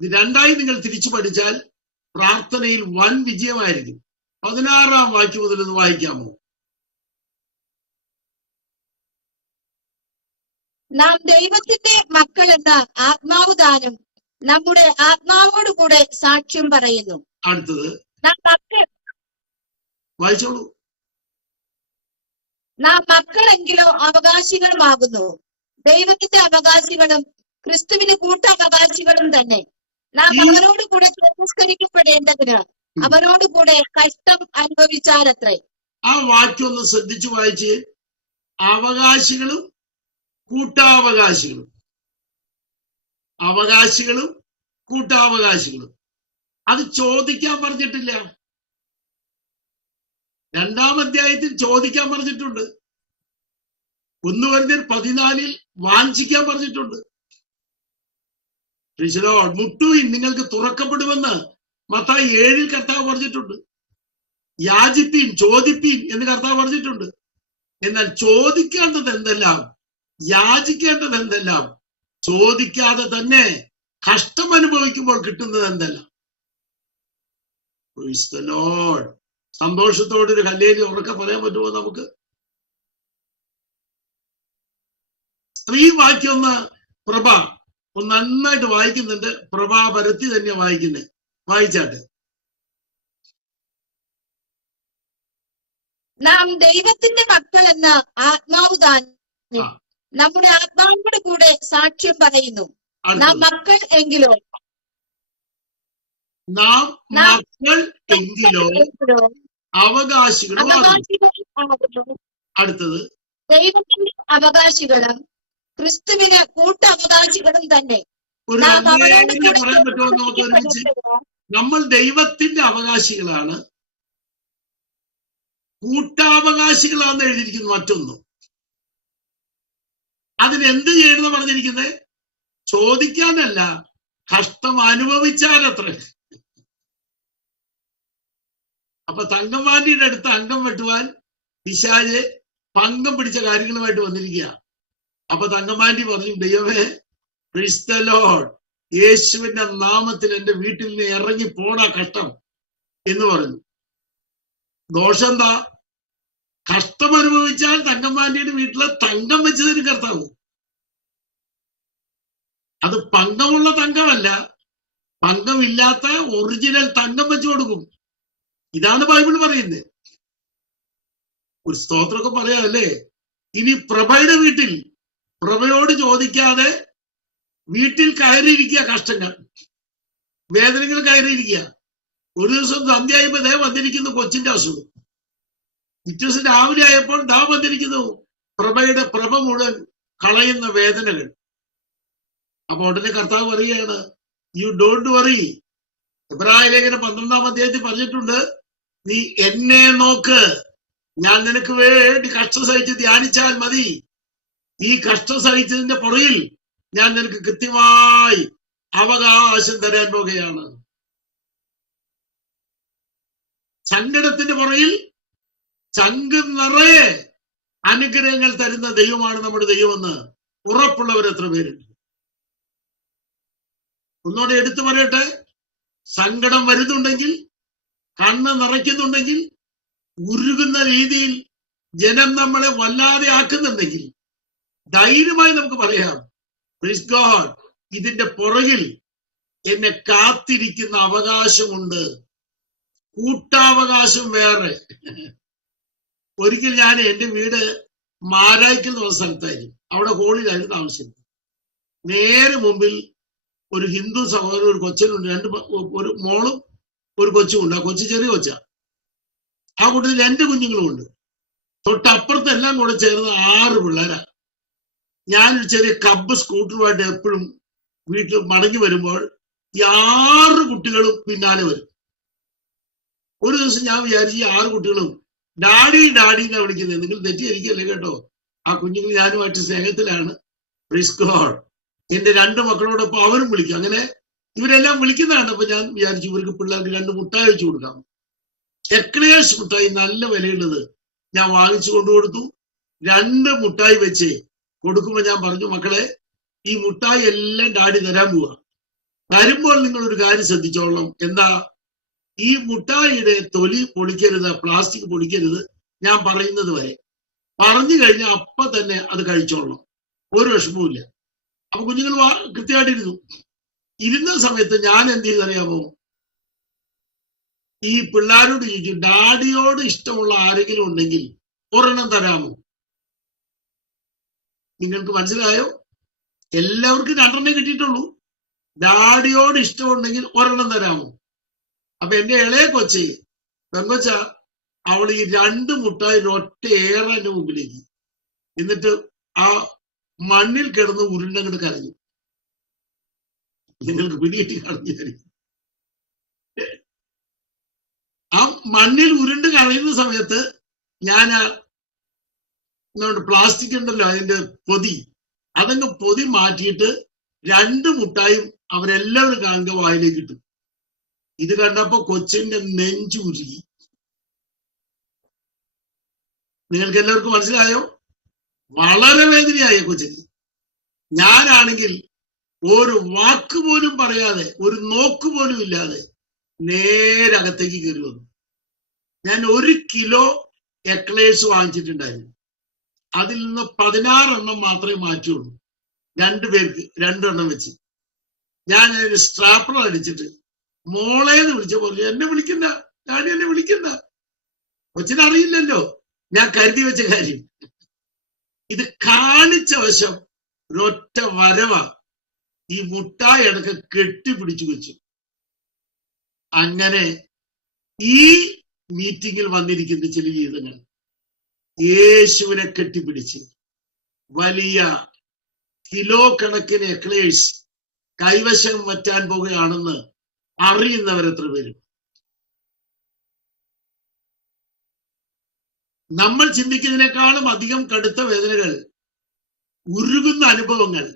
ഇത് രണ്ടായി നിങ്ങൾ തിരിച്ചു പഠിച്ചാൽ പ്രാർത്ഥനയിൽ വൻ വിജയമായിരിക്കും. 16-ാം വാക്യം മുതൽ ഒന്ന് വായിക്കാമോ? നാം ദൈവത്തിന്റെ മക്കളെന്ന ആത്മാവ് താനും നമ്മുടെ ആത്മാവോട് കൂടെ സാക്ഷ്യം പറയുന്നു. അടുത്തത് നാം മക്കൾ വായിച്ചോളൂ. നാം മക്കളെങ്കിലോ അവകാശികളുമാകുന്നു, ദൈവത്തിന്റെ അവകാശികളും ക്രിസ്തുവിന് കൂട്ടവകാശികളും തന്നെ. നാം അവനോട് കൂടെ തിരസ്കരിക്കപ്പെടേണ്ടതിന് അവനോട് കൂടെ കഷ്ടം അനുഭവിച്ചാലത്രേ. ആ വാക്യം ഒന്ന് ശ്രദ്ധിച്ചു വായിച്ച്. അവകാശികളും കൂട്ടാവകാശികളും, അവകാശികളും കൂട്ടാവകാശികളും. അത് ചോദിക്കാൻ പറഞ്ഞിട്ടില്ല. 2-ാം അധ്യായത്തിൽ ചോദിക്കാൻ പറഞ്ഞിട്ടുണ്ട്. 1 കൊരിന്ത്യർ 14 വാഞ്ചിക്കാൻ പറഞ്ഞിട്ടുണ്ട്. മുട്ടുവിൻ നിങ്ങൾക്ക് തുറക്കപ്പെടുമെന്ന് മത്തായി 7 കർത്താവ് പറഞ്ഞിട്ടുണ്ട്. യാചിപ്പീൻ, ചോദിപ്പീൻ എന്ന് കർത്താവ് പറഞ്ഞിട്ടുണ്ട്. എന്നാൽ ചോദിക്കേണ്ടത് എന്തെല്ലാം, യാചിക്കേണ്ടത് എന്തെല്ലാം, ചോദിക്കാതെ തന്നെ കഷ്ടം അനുഭവിക്കുമ്പോൾ കിട്ടുന്നത് എന്തെല്ലാം. Praise the Lord. സന്തോഷത്തോടൊരു ഹല്ലേലൂയ ഉറക്കെ പറയാൻ പറ്റുമോ നമുക്ക്? സ്ത്രീ വാക്യം ഒന്ന് പ്രഭ ഒന്ന് നന്നായിട്ട് വായിക്കുന്നുണ്ട്. പ്രഭാ പരത്തി തന്നെ വായിക്കുന്നത്. വായിച്ചാട്ടെ. നാം ദൈവത്തിന്റെ മക്കൾ എന്ന ആത്മാവ് താനും നമ്മുടെ ആത്മാവിനോട് കൂടെ സാക്ഷ്യം പറയുന്നു. നാം മക്കൾ എങ്കിലോ അവകാശികളും. അടുത്തത് ദൈവത്തിന്റെ അവകാശികളും ക്രിസ്തുവിന് കൂട്ടവകാശികളും തന്നെ. ഒരു പറയാൻ പറ്റുമോ നമുക്ക് ഒരുമിച്ച്? നമ്മൾ ദൈവത്തിന്റെ അവകാശികളാണ്, കൂട്ടാവകാശികളാണെന്ന് എഴുതിയിരിക്കുന്നു. മറ്റൊന്നും അതിനെന്ത് ചെയ്യണമെന്ന് പറഞ്ഞിരിക്കുന്നത്? ചോദിക്കാനല്ല, കഷ്ടം അനുഭവിച്ചാലത്ര. അപ്പൊ തങ്കമാന്റിയുടെ അടുത്ത് അംഗം വെട്ടുവാൻ പിശാച് പങ്കം പിടിച്ച കാര്യങ്ങളുമായിട്ട് വന്നിരിക്കുക. അപ്പൊ തങ്കമാന്റി പറഞ്ഞു, ദൈവമേ, പ്രൈസ് ദി ലോർഡ്, യേശുവിന്റെ നാമത്തിൽ എന്റെ വീട്ടിൽ നിന്ന് ഇറങ്ങി പോടാ കഷ്ടം എന്ന് പറഞ്ഞു. ദോഷം എന്താ? കഷ്ടം അനുഭവിച്ചാൽ തങ്കമാന്റിയുടെ വീട്ടിലെ തങ്കം വെച്ച് തരും കർത്താവ്. അത് പങ്കമുള്ള തങ്കമല്ല, പങ്കമില്ലാത്ത ഒറിജിനൽ തങ്കം വെച്ച് കൊടുക്കും. ഇതാണ് ബൈബിൾ പറയുന്നത്. ഒരു സ്തോത്രമൊക്കെ പറയാമല്ലേ? ഇനി പ്രഭയുടെ വീട്ടിൽ പ്രഭയോട് ചോദിക്കാതെ വീട്ടിൽ കയറിയിരിക്കുക, കഷ്ടങ്ങൾ വേദനകൾ കയറിയിരിക്കുക. ഒരു ദിവസം സന്ധ്യയായപ്പോ ദേ വന്നിരിക്കുന്നു കൊച്ചിന്റെ അസുഖം. പിറ്റേ ദിവസം രാവിലെ ആയപ്പോൾ ദാ വന്നിരിക്കുന്നു പ്രഭയുടെ പ്രഭ മുഴുവൻ കളയുന്ന വേദനകൾ. അപ്പൊ ഉടനെ കർത്താവ് പറയുകയാണ്, യു ഡോണ്ട് വറി. എബ്രായ ലേഖനം 12-ാം അധ്യായത്തിൽ പറഞ്ഞിട്ടുണ്ട്, നീ എന്നെ നോക്ക്, ഞാൻ നിനക്ക് വേണ്ടി കഷ്ടം സഹിച്ച് ധ്യാനിച്ചാൽ മതി. ഈ കഷ്ടം സഹിച്ചതിന്റെ പുറകിൽ ഞാൻ നിനക്ക് കൃത്യമായി അവകാശം തരാൻ പോകുകയാണ്. സങ്കടത്തിന്റെ പുറകിൽ ചങ്ക് നിറയെ അനുഗ്രഹങ്ങൾ തരുന്ന ദൈവമാണ് നമ്മുടെ ദൈവമെന്ന് ഉറപ്പുള്ളവർ എത്ര പേരുണ്ട്? ഒന്നുകൂടെ എടുത്തു പറയട്ടെ, സങ്കടം വരുന്നുണ്ടെങ്കിൽ, കണ്ണ് നിറയ്ക്കുന്നുണ്ടെങ്കിൽ, ഉരുകുന്ന രീതിയിൽ ജനം നമ്മളെ വല്ലാതെ ആക്കുന്നുണ്ടെങ്കിൽ ധൈര്യമായി നമുക്ക് പറയാം, പ്രൈസ് ഗോഡ്, ഇതിന്റെ പുറകിൽ എന്നെ കാത്തിരിക്കുന്ന അവകാശമുണ്ട്. കൂട്ടാവകാശം വേറെ. ഒരിക്കൽ ഞാൻ എന്റെ വീട് മാരായ്ക്കൽ എന്ന സ്ഥലത്തായിരുന്നു. അവിടെ ഹോളിലായിരുന്നു താമസിച്ചത്. നേരെ മുമ്പിൽ ഒരു ഹിന്ദു സഹോദരൻ, ഒരു കൊച്ചനുണ്ട്, ഒരു മോളും ഒരു കൊച്ചുമുണ്ട്. ആ കൊച്ചു ചെറിയ കൊച്ച. ആ കൂട്ടത്തിൽ എന്റെ കുഞ്ഞുങ്ങളും ഉണ്ട്. തൊട്ടപ്പുറത്തെല്ലാം കൂടെ ചേർന്ന് 6 പിള്ളേരാ. ഞാനൊരു ചെറിയ കബ്ബ് സ്കൂട്ടറുമായിട്ട് എപ്പോഴും വീട്ടിൽ മടങ്ങി വരുമ്പോൾ ഈ 6 കുട്ടികളും പിന്നാലെ വരും. ഒരു ദിവസം ഞാൻ വിചാരിച്ചു, ഈ 6 കുട്ടികളും ഡാഡി ഡാഡി എന്നാ വിളിക്കുന്നത്. നിങ്ങൾ തെറ്റിദ്ധരിക്കല്ലേ കേട്ടോ. ആ കുഞ്ഞുങ്ങൾ ഞാനുമായിട്ട് സ്നേഹത്തിലാണ്. Praise God. എന്റെ 2 മക്കളോടൊപ്പം അവരും വിളിക്കും. അങ്ങനെ ഇവരെല്ലാം വിളിക്കുന്നതാണ്. അപ്പൊ ഞാൻ വിചാരിച്ചു, ഇവർക്ക് പിള്ളേർക്ക് 2 മുട്ടായി വെച്ചു കൊടുക്കാം. എക്ലേഷ് മുട്ടായി, നല്ല വിലയുള്ളത്, ഞാൻ വാങ്ങിച്ചു കൊണ്ടുകൊടുത്തു. 2 മുട്ടായി വെച്ച് കൊടുക്കുമ്പോ ഞാൻ പറഞ്ഞു, മക്കളെ, ഈ മുട്ടായി എല്ലാം ഡാഡി തരാൻ പോവാ. തരുമ്പോൾ നിങ്ങൾ ഒരു കാര്യം ശ്രദ്ധിച്ചോളണം. എന്താ? ഈ മുട്ടായിയുടെ തൊലി പൊളിക്കരുത്, പ്ലാസ്റ്റിക് പൊളിക്കരുത്, ഞാൻ പറയുന്നത് വരെ. പറഞ്ഞു കഴിഞ്ഞാൽ അപ്പൊ തന്നെ അത് കഴിച്ചോളണം. ഒരു വിഷമവുമില്ല. അപ്പൊ കുഞ്ഞുങ്ങൾ കൃത്യമായിട്ടിരുന്നു. ഇരുന്ന സമയത്ത് ഞാൻ എന്ത് ചെയ്തറിയാമോ, ഈ പിള്ളേരോട് ചോദിച്ചു, ഡാഡിയോട് ഇഷ്ടമുള്ള ആരെങ്കിലും ഉണ്ടെങ്കിൽ ഒരെണ്ണം തരാമോ? നിങ്ങൾക്ക് മനസ്സിലായോ? എല്ലാവർക്കും 2 കിട്ടിയിട്ടുള്ളൂ. ഡാഡിയോട് ഇഷ്ടമുണ്ടെങ്കിൽ ഒരെണ്ണം തരാമോ? അപ്പൊ എന്റെ ഇളയ കൊച്ചെ പെങ്കൊച്ച അവൾ ഈ 2 മുട്ടായി ഒറ്റ ഏറെ എന്റെ മുമ്പിലേക്ക്, എന്നിട്ട് ആ മണ്ണിൽ കിടന്ന് ഉരുണ്ടങ്ങോട്ട് കരഞ്ഞു. നിങ്ങൾക്ക് പിടികിട്ടി കാണുന്നതായിരിക്കും. ആ മണ്ണിൽ ഉരുണ്ട് കരയുന്ന സമയത്ത് ഞാൻ പ്ലാസ്റ്റിക് ഉണ്ടല്ലോ അതിന്റെ പൊതി, അതങ്ങ് പൊതി മാറ്റിയിട്ട് 2 മുട്ടായും അവരെല്ലാവരും കാണുക വായിലേക്ക് ഇട്ടു. ഇത് കണ്ടപ്പോ കൊച്ചിന്റെ നെഞ്ചുരുകി. നിങ്ങൾക്ക് എല്ലാവർക്കും മനസ്സിലായോ? വളരെ വേദനയായ കൊച്ചിന്. ഞാനാണെങ്കിൽ ഒരു വാക്ക് പോലും പറയാതെ, ഒരു നോക്ക് പോലും ഇല്ലാതെ നേരെ അകത്തേക്ക് കയറി വന്നു. ഞാൻ 1 കിലോ എക്ലേഴ്സ് വാങ്ങിച്ചിട്ടുണ്ടായിരുന്നു. അതിൽ നിന്ന് 16 എണ്ണം മാത്രമേ മാറ്റിയുള്ളൂ. 2 പേർക്ക് 2 എണ്ണം വെച്ച് ഞാൻ ഒരു സ്ട്രാപ്പർ അടിച്ചിട്ട് മോളേന്ന് വിളിച്ച പോലെ, എന്നെ വിളിക്കണ്ട, ഡാഡി എന്നെ വിളിക്കണ്ട. കൊച്ചിനറിയില്ലല്ലോ ഞാൻ കരുതി വെച്ച കാര്യം. ഇത് കാണിച്ച വശം ഒരൊറ്റ വരവ ഈ മുട്ടായി അടക്കം കെട്ടിപ്പിടിച്ചു വെച്ചു. അങ്ങനെ ഈ മീറ്റിംഗിൽ വന്നിരിക്കുന്ന ചില ഗീതങ്ങൾ യേശുവിനെ കെട്ടിപ്പിടിച്ച് വലിയ കിലോ കണക്കിന് എക്ലേഴ്സ് കൈവശം വറ്റാൻ പോകുകയാണെന്ന് അറിയുന്നവരെത്ര പേരും? നമ്മൾ ചിന്തിക്കുന്നതിനേക്കാളും അധികം കടുത്ത വേദനകൾ, ഉരുകുന്ന അനുഭവങ്ങൾ,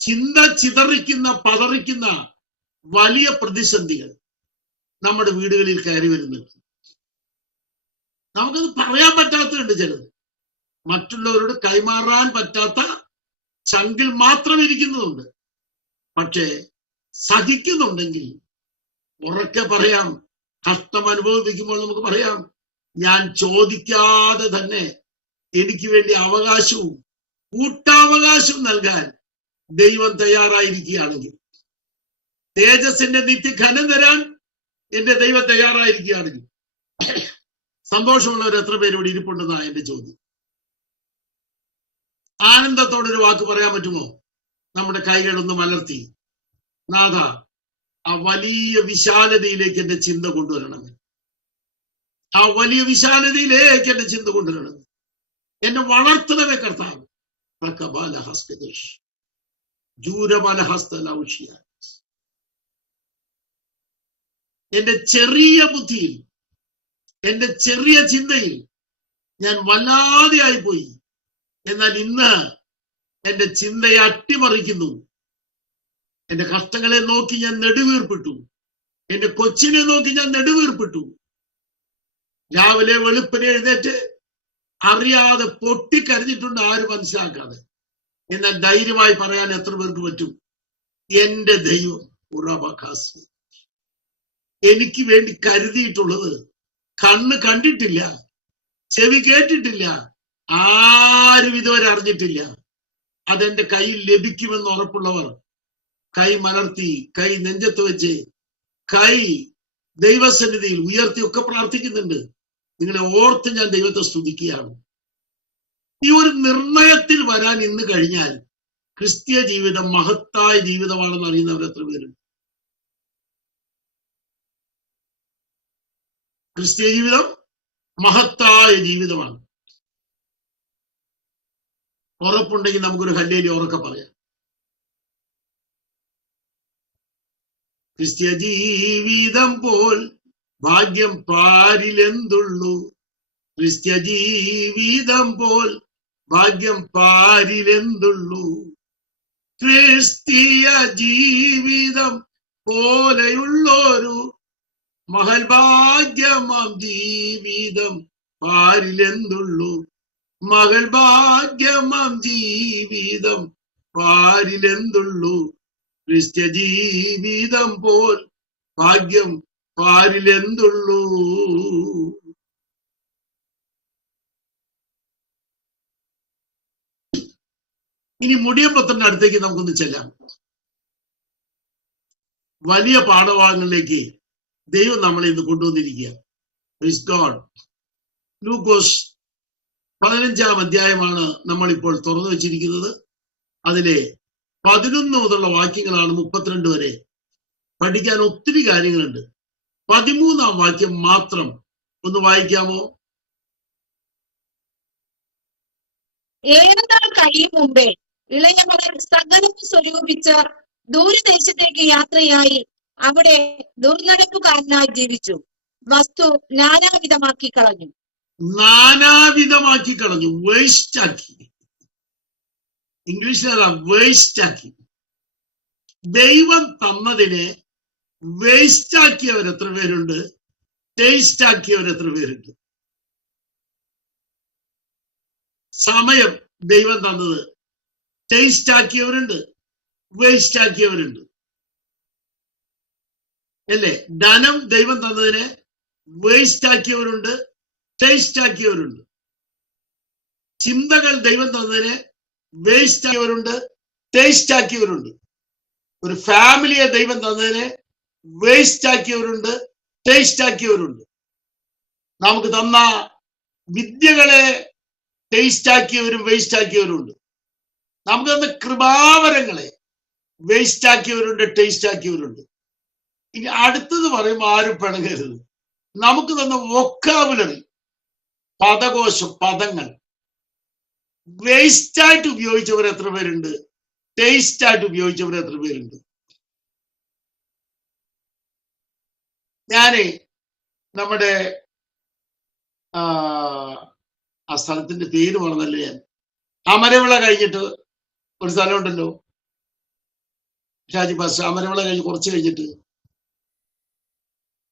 ചിന്ത ചിതറിക്കുന്ന പതറിക്കുന്ന വലിയ പ്രതിസന്ധികൾ നമ്മുടെ വീടുകളിൽ കയറി വരുന്നുണ്ട്. നമുക്കത് പറയാൻ പറ്റാത്തതുണ്ട്. ചിലത് മറ്റുള്ളവരോട് കൈമാറാൻ പറ്റാത്ത ചങ്കിൽ മാത്രം ഇരിക്കുന്നതുണ്ട്. പക്ഷേ സഹിക്കുന്നുണ്ടെങ്കിൽ ഉറക്കെ പറയാം. കഷ്ടം അനുഭവിക്കുമ്പോൾ നമുക്ക് പറയാം, ഞാൻ ചോദിക്കാതെ തന്നെ എനിക്ക് വേണ്ടി അവകാശവും കൂട്ടാവകാശവും നൽകാൻ ദൈവം തയ്യാറായിരിക്കുകയാണെങ്കിൽ, തേജസ്സിന്റെ നിത്യഘനം തരാൻ എന്റെ ദൈവം തയ്യാറായിരിക്കുകയാണെങ്കിൽ, സന്തോഷമുള്ളവർ എത്ര പേര് ഇവിടെ ഇരിപ്പുണ്ടെന്നാണ് എന്റെ ചോദ്യം. ആനന്ദത്തോടൊരു വാക്ക് പറയാൻ പറ്റുമോ? നമ്മുടെ കൈകളൊന്ന് മലർത്തി, നാഥ, ആ വലിയ വിശാലതയിലേക്ക് എന്റെ ചിന്ത കൊണ്ടുവരണമേ, ആ വലിയ വിശാലതയിലേക്ക് എന്റെ ചിന്ത കൊണ്ടുവരണമേ, എന്നെ വളർത്തണമേ കർത്താവ്. എന്റെ ചെറിയ ബുദ്ധിയിൽ, എന്റെ ചെറിയ ചിന്തയിൽ ഞാൻ വല്ലാതെ ആയിപ്പോയി. എന്നാൽ ഇന്ന് എന്റെ ചിന്തയെ അട്ടിമറിക്കുന്നു. എന്റെ കഷ്ടങ്ങളെ നോക്കി ഞാൻ നെടുവീർപ്പിട്ടു. എന്റെ കൊച്ചിനെ നോക്കി ഞാൻ നെടുവീർപ്പിട്ടു. രാവിലെ വെളുപ്പിനെ എഴുന്നേറ്റ് അറിയാതെ പൊട്ടിക്കരഞ്ഞിട്ടുണ്ട്, ആരും മനസ്സിലാക്കാതെ. എന്നാൽ ധൈര്യമായി പറയാൻ എത്ര പേർക്ക് പറ്റും? എന്റെ ദൈവം ഉറബഖാസ് എനിക്ക് വേണ്ടി കരുതിയിട്ടുള്ളത് കണ്ണ് കണ്ടിട്ടില്ല, ചെവി കേട്ടിട്ടില്ല, ആരും ഇതുവരെ അറിഞ്ഞിട്ടില്ല. അതെന്റെ കയ്യിൽ ലഭിക്കുമെന്ന് ഉറപ്പുള്ളവർ കൈ മലർത്തി, കൈ നെഞ്ചത്ത് വെച്ച്, കൈ ദൈവസന്നിധിയിൽ ഉയർത്തിയൊക്കെ പ്രാർത്ഥിക്കുന്നുണ്ട്. നിങ്ങളെ ഓർത്ത് ഞാൻ ദൈവത്തെ സ്തുതിക്കുകയാണ്. ഈ ഒരു നിർണയത്തിൽ വരാൻ ഇന്ന് കഴിഞ്ഞാൽ ക്രിസ്തീയ ജീവിതം മഹത്തായ ജീവിതമാണെന്ന് അറിയുന്നവർ എത്ര പേരുണ്ട്? ക്രിസ്തീയ ജീവിതം മഹത്തായ ജീവിതമാണ്. ഉറപ്പുണ്ടെങ്കിൽ നമുക്കൊരു ഹല്ലേലൂയ ഉറക്കെ പറയാം. ക്രിസ്തീയ ജീവിതം പോൽ ഭാഗ്യം പാരിലെന്തുള്ളൂ? ക്രിസ്തീയ ജീവിതം പോൽ ഭാഗ്യം പാരിലെന്തുള്ളൂ? ക്രിസ്തീയ ജീവിതം പോലെയുള്ളൊരു മഹൽ ഭാഗ്യമാം ജീവിതം പാരിലെന്തുള്ളൂ? മകൾ ഭാഗ്യമാം ജീവിതം പാരിലെന്തുള്ളൂ? ക്രിസ്ത്യ ജീവിതം പോൽ ഭാഗ്യം പാരിലെന്തുള്ളൂ? ഇനി മുടിയമ്പത്തിന്റെ അടുത്തേക്ക് നമുക്കൊന്ന് ചെല്ലാം. വലിയ പാഠഭാഗങ്ങളിലേക്ക് ദൈവം നമ്മളെ ഇന്ന് കൊണ്ടുവന്നിരിക്കുക. Praise God. ലൂക്കോസ് 15-ാം അധ്യായമാണ് നമ്മളിപ്പോൾ തുറന്നു വെച്ചിരിക്കുന്നത്. അതിലെ 11 മുതലുള്ള വാക്യങ്ങളാണ് 32 വരെ. പഠിക്കാൻ ഒത്തിരി കാര്യങ്ങളുണ്ട്. 13-ാം വാക്യം മാത്രം ഒന്ന് വായിക്കാമോ? ഏറെ നാൾ കഴിയും മുമ്പേ ഇളയ മകൻ സകലവും സ്വരൂപിച്ച് ദൂരദേശത്തേക്ക് യാത്രയായി അവിടെ ദുർനടപ്പുകാരനായി ജീവിച്ചു. വസ്തു നാനാവിധമാക്കി കളഞ്ഞു. നാനാവിധമാക്കി കളഞ്ഞു, വേസ്റ്റ് ആക്കി. ഇംഗ്ലീഷിലല്ല, വേസ്റ്റ് ആക്കി. ദൈവം തന്നതിനെ വേസ്റ്റ് ആക്കിയവർ എത്ര പേരുണ്ട്? ടേസ്റ്റ് ആക്കിയവർ എത്ര പേരുണ്ട്? സമയം ദൈവം തന്നത് ടേസ്റ്റ് ആക്കിയവരുണ്ട്, വേസ്റ്റ് ആക്കിയവരുണ്ട്, അല്ലേ? ധനം ദൈവം തന്നതിനെ വേസ്റ്റ് ആക്കിയവരുണ്ട്, ടേസ്റ്റ് ആക്കിയവരുണ്ട്. ചിന്തകൾ ദൈവം തന്നതിനെ വേസ്റ്റ് ആക്കിയവരുണ്ട്, ടേസ്റ്റ് ആക്കിയവരുണ്ട്. ഒരു ഫാമിലിയെ ദൈവം തന്നതിനെ വേസ്റ്റ് ആക്കിയവരുണ്ട്, ടേസ്റ്റ് ആക്കിയവരുണ്ട്. നമുക്ക് തന്ന വിദ്യകളെ ടേസ്റ്റ് ആക്കിയവരും വേസ്റ്റ് ആക്കിയവരുണ്ട്. നമുക്ക് തന്ന കൃപാവരങ്ങളെ വേസ്റ്റ് ആക്കിയവരുണ്ട്, ടേസ്റ്റ് ആക്കിയവരുണ്ട്. ഇനി അടുത്തത് പറയുമ്പോൾ ആരും പിണങ്ങരുത്. നമുക്ക് തന്ന വൊക്കാബുലറി, പദകോശം, പദങ്ങൾ വേസ്റ്റ് ആയിട്ട് ഉപയോഗിച്ചവർ എത്ര പേരുണ്ട്? ടേസ്റ്റ് ആയിട്ട് ഉപയോഗിച്ചവർ എത്ര പേരുണ്ട്? ഞാന് നമ്മുടെ ആ സ്ഥലത്തിന്റെ പേര് പറഞ്ഞല്ലേ, ഞാൻ അമരവിള കഴിഞ്ഞിട്ട് ഒരു സ്ഥലമുണ്ടല്ലോ ഷാജി പാസ്റ്റർ, അമരവിള കഴിഞ്ഞ് കുറച്ച് കഴിഞ്ഞിട്ട്,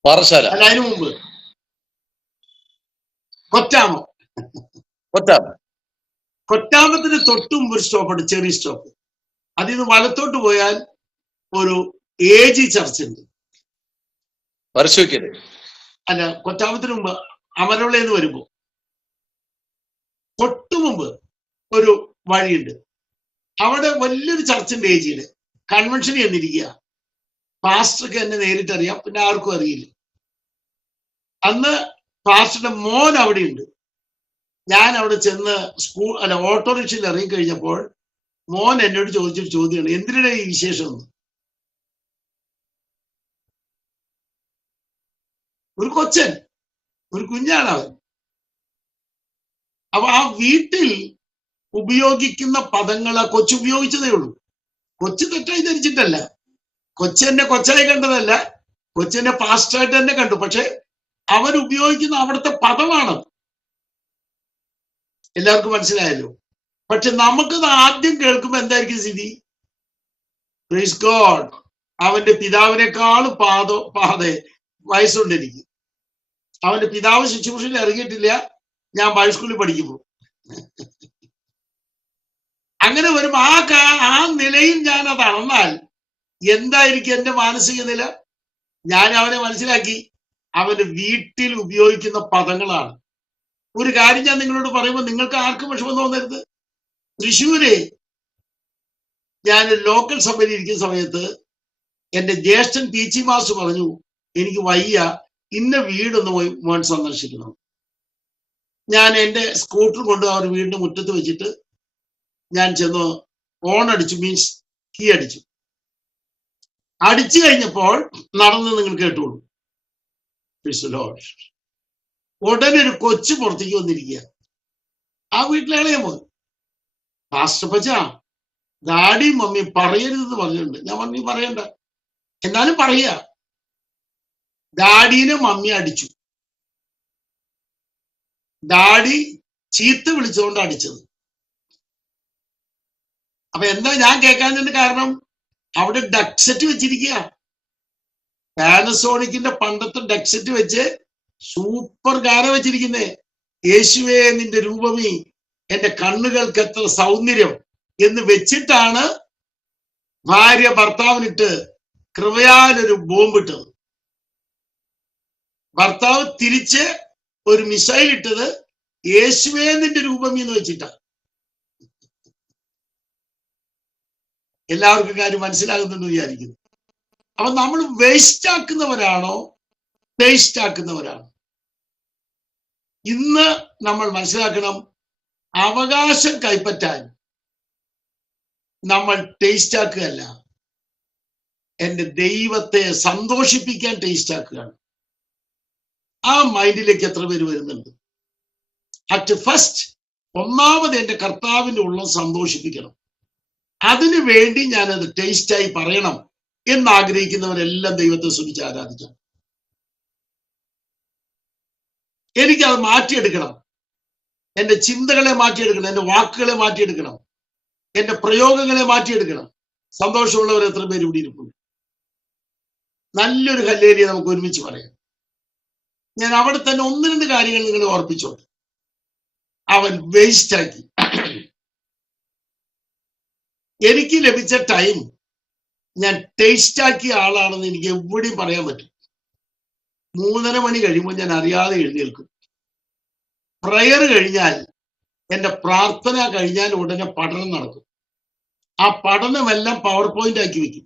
അല്ല അതിനു മുമ്പ് കൊറ്റാമം. കൊറ്റാമത്തിന് തൊട്ടും ഒരു സ്റ്റോപ്പുണ്ട്, ചെറിയ സ്റ്റോപ്പ്. അതിൽ നിന്ന് വലത്തോട്ട് പോയാൽ ഒരു AG ചർച്ച് ഉണ്ട്. അല്ല, കൊറ്റാമത്തിന് മുമ്പ് അമരവിളയിൽ നിന്ന് വരുമ്പോ തൊട്ടു മുമ്പ് ഒരു വഴിയുണ്ട്. അവിടെ വലിയൊരു ചർച്ചുണ്ട്, AGയുടെ കൺവെൻഷന് ചെന്നിരിക്കുക. പാസ്റ്റർക്ക് എന്നെ നേരിട്ടറിയാം, പിന്നെ ആർക്കും അറിയില്ല. അന്ന് പാസ്റ്ററുടെ മോൻ അവിടെയുണ്ട്. ഞാൻ അവിടെ ചെന്ന് ഓട്ടോറിക്ഷയിൽ ഇറങ്ങി കഴിഞ്ഞപ്പോൾ മോൻ എന്നോട് ചോദിച്ചൊരു ചോദ്യമാണ്, എന്തിനാണ് ഈ വിശേഷം എന്ന്. ഒരു കൊച്ചൻ, ഒരു കുഞ്ഞാണ് അവൻ. അപ്പൊ ആ വീട്ടിൽ ഉപയോഗിക്കുന്ന പദങ്ങൾ ആ കൊച്ചു ഉപയോഗിച്ചതേ ഉള്ളൂ. കൊച്ചു തെറ്റായി ധരിച്ചിട്ടല്ല, കൊച്ചെന്നെ കൊച്ചായി കണ്ടതല്ല, കൊച്ചെന്നെ പാസ്റ്ററായിട്ട് തന്നെ കണ്ടു. പക്ഷെ അവരുപയോഗിക്കുന്ന അവിടുത്തെ പദമാണ്. എല്ലാവർക്കും മനസ്സിലായല്ലോ. പക്ഷെ നമുക്കത് ആദ്യം കേൾക്കുമ്പോ എന്തായിരിക്കും സ്ഥിതി? Praise God. അവന്റെ പിതാവിനേക്കാളും വയസ്സുണ്ട് എനിക്ക്. അവന്റെ പിതാവ് ശുശ്രൂഷയിൽ ഇറങ്ങിയിട്ടില്ല, ഞാൻ ബൈസ്കൂളിൽ പഠിക്കുമ്പോൾ. അങ്ങനെ വരുമ്പോ ആ നിലയിൽ ഞാൻ അത് അളന്നാൽ എന്തായിരിക്കും എന്റെ മാനസിക നില? ഞാൻ അവനെ മനസ്സിലാക്കി, അവന്റെ വീട്ടിൽ ഉപയോഗിക്കുന്ന പദങ്ങളാണ്. ഒരു കാര്യം ഞാൻ നിങ്ങളോട് പറയുമ്പോൾ നിങ്ങൾക്ക് ആർക്കും വിഷമം തോന്നരുത്. തൃശ്ശൂര് ഞാൻ ലോക്കൽ സഭയിൽ ഇരിക്കുന്ന സമയത്ത് എന്റെ ജ്യേഷ്ഠൻ പീച്ചി മാസ്റ്റർ പറഞ്ഞു, എനിക്ക് വയ്യ, ഇന്ന വീടൊന്ന് പോയി മോൻ സന്ദർശിക്കണം. ഞാൻ എന്റെ സ്കൂട്ടർ കൊണ്ട് അവർ വീടിന്റെ മുറ്റത്ത് വെച്ചിട്ട് ഞാൻ ചെന്ന് ഓൺ അടിച്ചു, മീൻസ് കീ അടിച്ചു. അടിച്ചു കഴിഞ്ഞപ്പോൾ നടന്ന് നിങ്ങൾ കേട്ടോളൂ. ഉടനെ ഒരു കൊച്ചു പുറത്തേക്ക് വന്നിരിക്കുക. ആ വീട്ടിലെ ഇളയ മോൻ, പാസ്റ്റർ പച്ച, ഡാഡിയും മമ്മിയും പറയരുതെന്ന് പറഞ്ഞിട്ടുണ്ട്. ഞാൻ മമ്മി പറയണ്ട, എന്നാലും പറയുക. ഡാഡീനെ മമ്മി അടിച്ചു. ഡാഡി ചീത്ത വിളിച്ചുകൊണ്ട് അടിച്ചത്. അപ്പൊ എന്താ ഞാൻ കേൾക്കാഞ്ഞതിന്റെ കാരണം? അവിടെ ഡക്സെറ്റ് വെച്ചിരിക്കുക. പാനസോണിക്കിന്റെ പണ്ടത്തെ ഡക്സെറ്റ് വെച്ച് സൂപ്പർ ഗാനം വെച്ചിരിക്കുന്നേ. യേശുവേ നിന്റെ രൂപമേ, എന്റെ കണ്ണുകൾക്ക് എത്ര സൗന്ദര്യം എന്ന് വെച്ചിട്ടാണ് ഭാര്യ ഭർത്താവിനിട്ട് കൃപയാലൊരു ബോംബിട്ടത്. ഭർത്താവ് തിരിച്ച് ഒരു മിസൈൽ ഇട്ടത് യേശുവേ നിന്റെ രൂപമേ എന്ന് വെച്ചിട്ടാണ്. എല്ലാവർക്കും കാര്യം മനസ്സിലാകുന്നുണ്ടെന്ന് വിചാരിക്കുന്നു. അപ്പൊ നമ്മൾ വേസ്റ്റ് ആക്കുന്നവരാണോ ടേസ്റ്റ് ആക്കുന്നവരാണോ? ഇന്ന് നമ്മൾ മനസ്സിലാക്കണം, അവകാശം കൈപ്പറ്റാൻ നമ്മൾ ടേസ്റ്റ് ആക്കുകയല്ല, എന്റെ ദൈവത്തെ സന്തോഷിപ്പിക്കാൻ ടേസ്റ്റ് ആക്കുകയാണ്. ആ മൈൻഡിലേക്ക് എത്ര പേര് വരുന്നുണ്ട്? അറ്റ് ഫസ്റ്റ്, ഒന്നാമത് എന്റെ കർത്താവിന്റെ ഉള്ളം സന്തോഷിപ്പിക്കണം. അതിനു വേണ്ടി ഞാനത് ടേസ്റ്റായി പറയണം എന്ന് ആഗ്രഹിക്കുന്നവരെല്ലാം ദൈവത്തെ സ്തുതിച്ച് ആരാധിക്കാം. എനിക്കത് മാറ്റിയെടുക്കണം. എന്റെ ചിന്തകളെ മാറ്റിയെടുക്കണം, എന്റെ വാക്കുകളെ മാറ്റിയെടുക്കണം, എന്റെ പ്രയോഗങ്ങളെ മാറ്റിയെടുക്കണം. സന്തോഷമുള്ളവർ എത്ര പേര് ഇവിടെ ഇരിക്കുന്നു? നല്ലൊരു ഹല്ലേലൂയ നമുക്ക് ഒരുമിച്ച് പറയാം. ഞാൻ അവിടെ തന്നെ ഒന്ന് രണ്ട് കാര്യങ്ങൾ നിങ്ങളെ ഓർപ്പിച്ചോട്ടെ. അവൻ വേസ്റ്റ് ആക്കി. എനിക്ക് ലഭിച്ച ടൈം ഞാൻ ടേസ്റ്റ് ആക്കിയ ആളാണെന്ന് എനിക്ക് എവിടെയും പറയാൻ പറ്റും. 3:30 മണി കഴിയുമ്പോൾ ഞാൻ അറിയാതെ എഴുന്നേൽക്കും. പ്രയർ കഴിഞ്ഞാൽ, എന്റെ പ്രാർത്ഥന കഴിഞ്ഞാൽ ഉടനെ പഠനം നടക്കും. ആ പഠനമെല്ലാം പവർ പോയിന്റ് ആക്കി വെക്കും.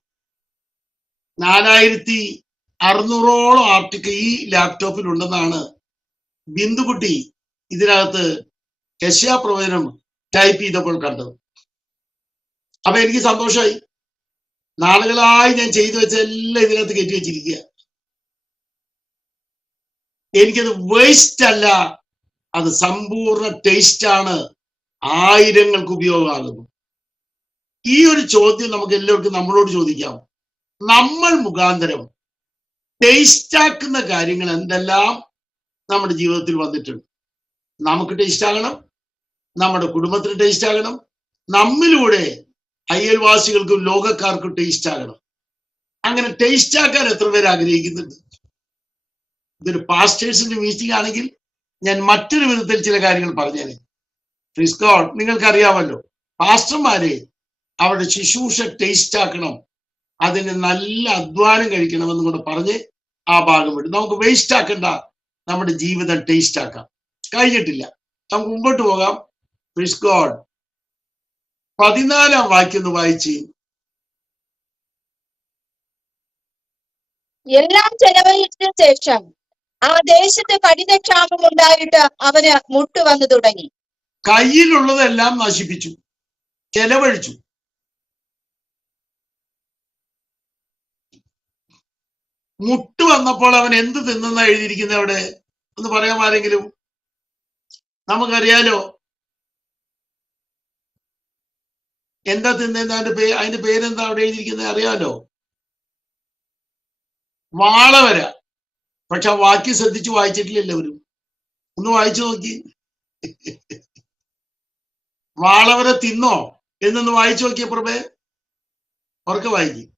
4600ഓളം ആർട്ടിക്കിൾ ഈ ലാപ്ടോപ്പിൽ ഉണ്ടെന്നാണ് ബിന്ദുകുട്ടി ഇതിനകത്ത് യശയാപ്രവചനം ടൈപ്പ് ചെയ്തപ്പോൾ കണ്ടത്. അപ്പൊ എനിക്ക് സന്തോഷമായി. നാളുകളായി ഞാൻ ചെയ്തു വെച്ച എല്ലാം ഇതിനകത്ത് കയറ്റി വെച്ചിരിക്കുക. എനിക്കത് വേസ്റ്റ് അല്ല, അത് സമ്പൂർണ്ണ ടേസ്റ്റ് ആണ്, ആയിരങ്ങൾക്ക് ഉപയോഗമാകുന്നു. ഈ ഒരു ചോദ്യം നമുക്ക് എല്ലാവർക്കും നമ്മളോട് ചോദിക്കാം. നമ്മൾ മുഖാന്തരം ടേസ്റ്റ് ആക്കുന്ന കാര്യങ്ങൾ എന്തെല്ലാം നമ്മുടെ ജീവിതത്തിൽ വന്നിട്ടുണ്ട്? നമുക്ക് ടേസ്റ്റ് ആകണം, നമ്മുടെ കുടുംബത്തിന് ടേസ്റ്റ് ആകണം, നമ്മിലൂടെ അയൽവാസികൾക്കും ലോകക്കാർക്കും ടേസ്റ്റ് ആകണം. അങ്ങനെ ടേസ്റ്റ് ആക്കാൻ എത്ര പേര് ആഗ്രഹിക്കുന്നുണ്ട്? ഇതൊരു പാസ്റ്റേഴ്സിന്റെ മീറ്റിംഗ് ആണെങ്കിൽ ഞാൻ മറ്റൊരു വിധത്തിൽ ചില കാര്യങ്ങൾ പറഞ്ഞേനെ. പ്രീസ് ഗോഡ്. നിങ്ങൾക്കറിയാമല്ലോ, പാസ്റ്റർമാരെ അവരുടെ ശുശ്രൂഷ ടേസ്റ്റ് ആക്കണം, അതിന് നല്ല അധ്വാനം കഴിക്കണമെന്നും കൂടെ പറഞ്ഞ് ആ ഭാഗം വിടും. നമുക്ക് വേസ്റ്റ് ആക്കണ്ട, നമ്മുടെ ജീവിതം ടേസ്റ്റ് ആക്കാം. കഴിഞ്ഞിട്ടില്ല, നമുക്ക് മുമ്പോട്ട് പോകാം. പ്രീസ് ഗോഡ്. 14-ാം വാക്യം ഒന്ന് വായിച്ച്. എല്ലാം ചെലവഴിച്ച ശേഷം ആ ദേശത്ത് കഠിനക്ഷാമം ഉണ്ടായിട്ട് അവന് മുട്ട് വന്നു തുടങ്ങി. കയ്യിലുള്ളതെല്ലാം നശിപ്പിച്ചു, ചെലവഴിച്ചു. മുട്ട് വന്നപ്പോൾ അവൻ എന്ത് തിന്നെന്നാ എഴുതിയിരിക്കുന്നത് അവിടെ? ഒന്ന് പറയാം ആരെങ്കിലും? നമുക്കറിയാലോ എന്താ തിന്നെന്ന്. അതിന്റെ പേരെന്താ അവിടെ എഴുതിയിരിക്കുന്നത് അറിയാലോ? വാളവര. പക്ഷെ ആ വാക്യം ശ്രദ്ധിച്ച് വായിച്ചിട്ടില്ല എല്ലാവരും. ഒന്ന് വായിച്ചു നോക്കി. വാളവര തിന്നോ എന്നൊന്ന് വായിച്ചു നോക്കിയ പ്രഭേ, ഉറക്കെ വായിക്കും.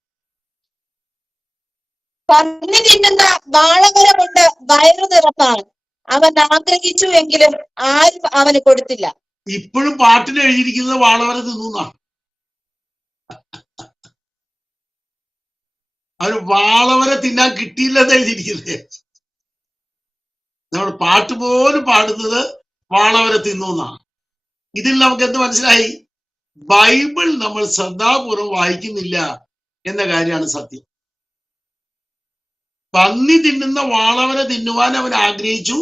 പന്നി തിന്നുന്ന വാളവര കൊണ്ട് വയറു നിറപ്പാൻ അവൻ ആഗ്രഹിച്ചു, എങ്കിലും ആരും അവന് കൊടുത്തില്ല. ഇപ്പോഴും പാട്ടിൽ എഴുതിയിരിക്കുന്നത് വാളവര തിന്നുന്ന. അവര് വാളവര തിന്നാൻ കിട്ടിയില്ലെന്ന് എഴുതിയിരിക്കുന്നത്. നമ്മൾ പാട്ട് പോലും പാടുന്നത് വാളവര തിന്നുന്ന. ഇതിൽ നമുക്ക് എന്ത് മനസ്സിലായി? ബൈബിൾ നമ്മൾ ശ്രദ്ധാപൂർവം വായിക്കുന്നില്ല എന്ന കാര്യമാണ് സത്യം. പന്നി തിന്നുന്ന വാളവര തിന്നുവാൻ അവൻ ആഗ്രഹിച്ചു,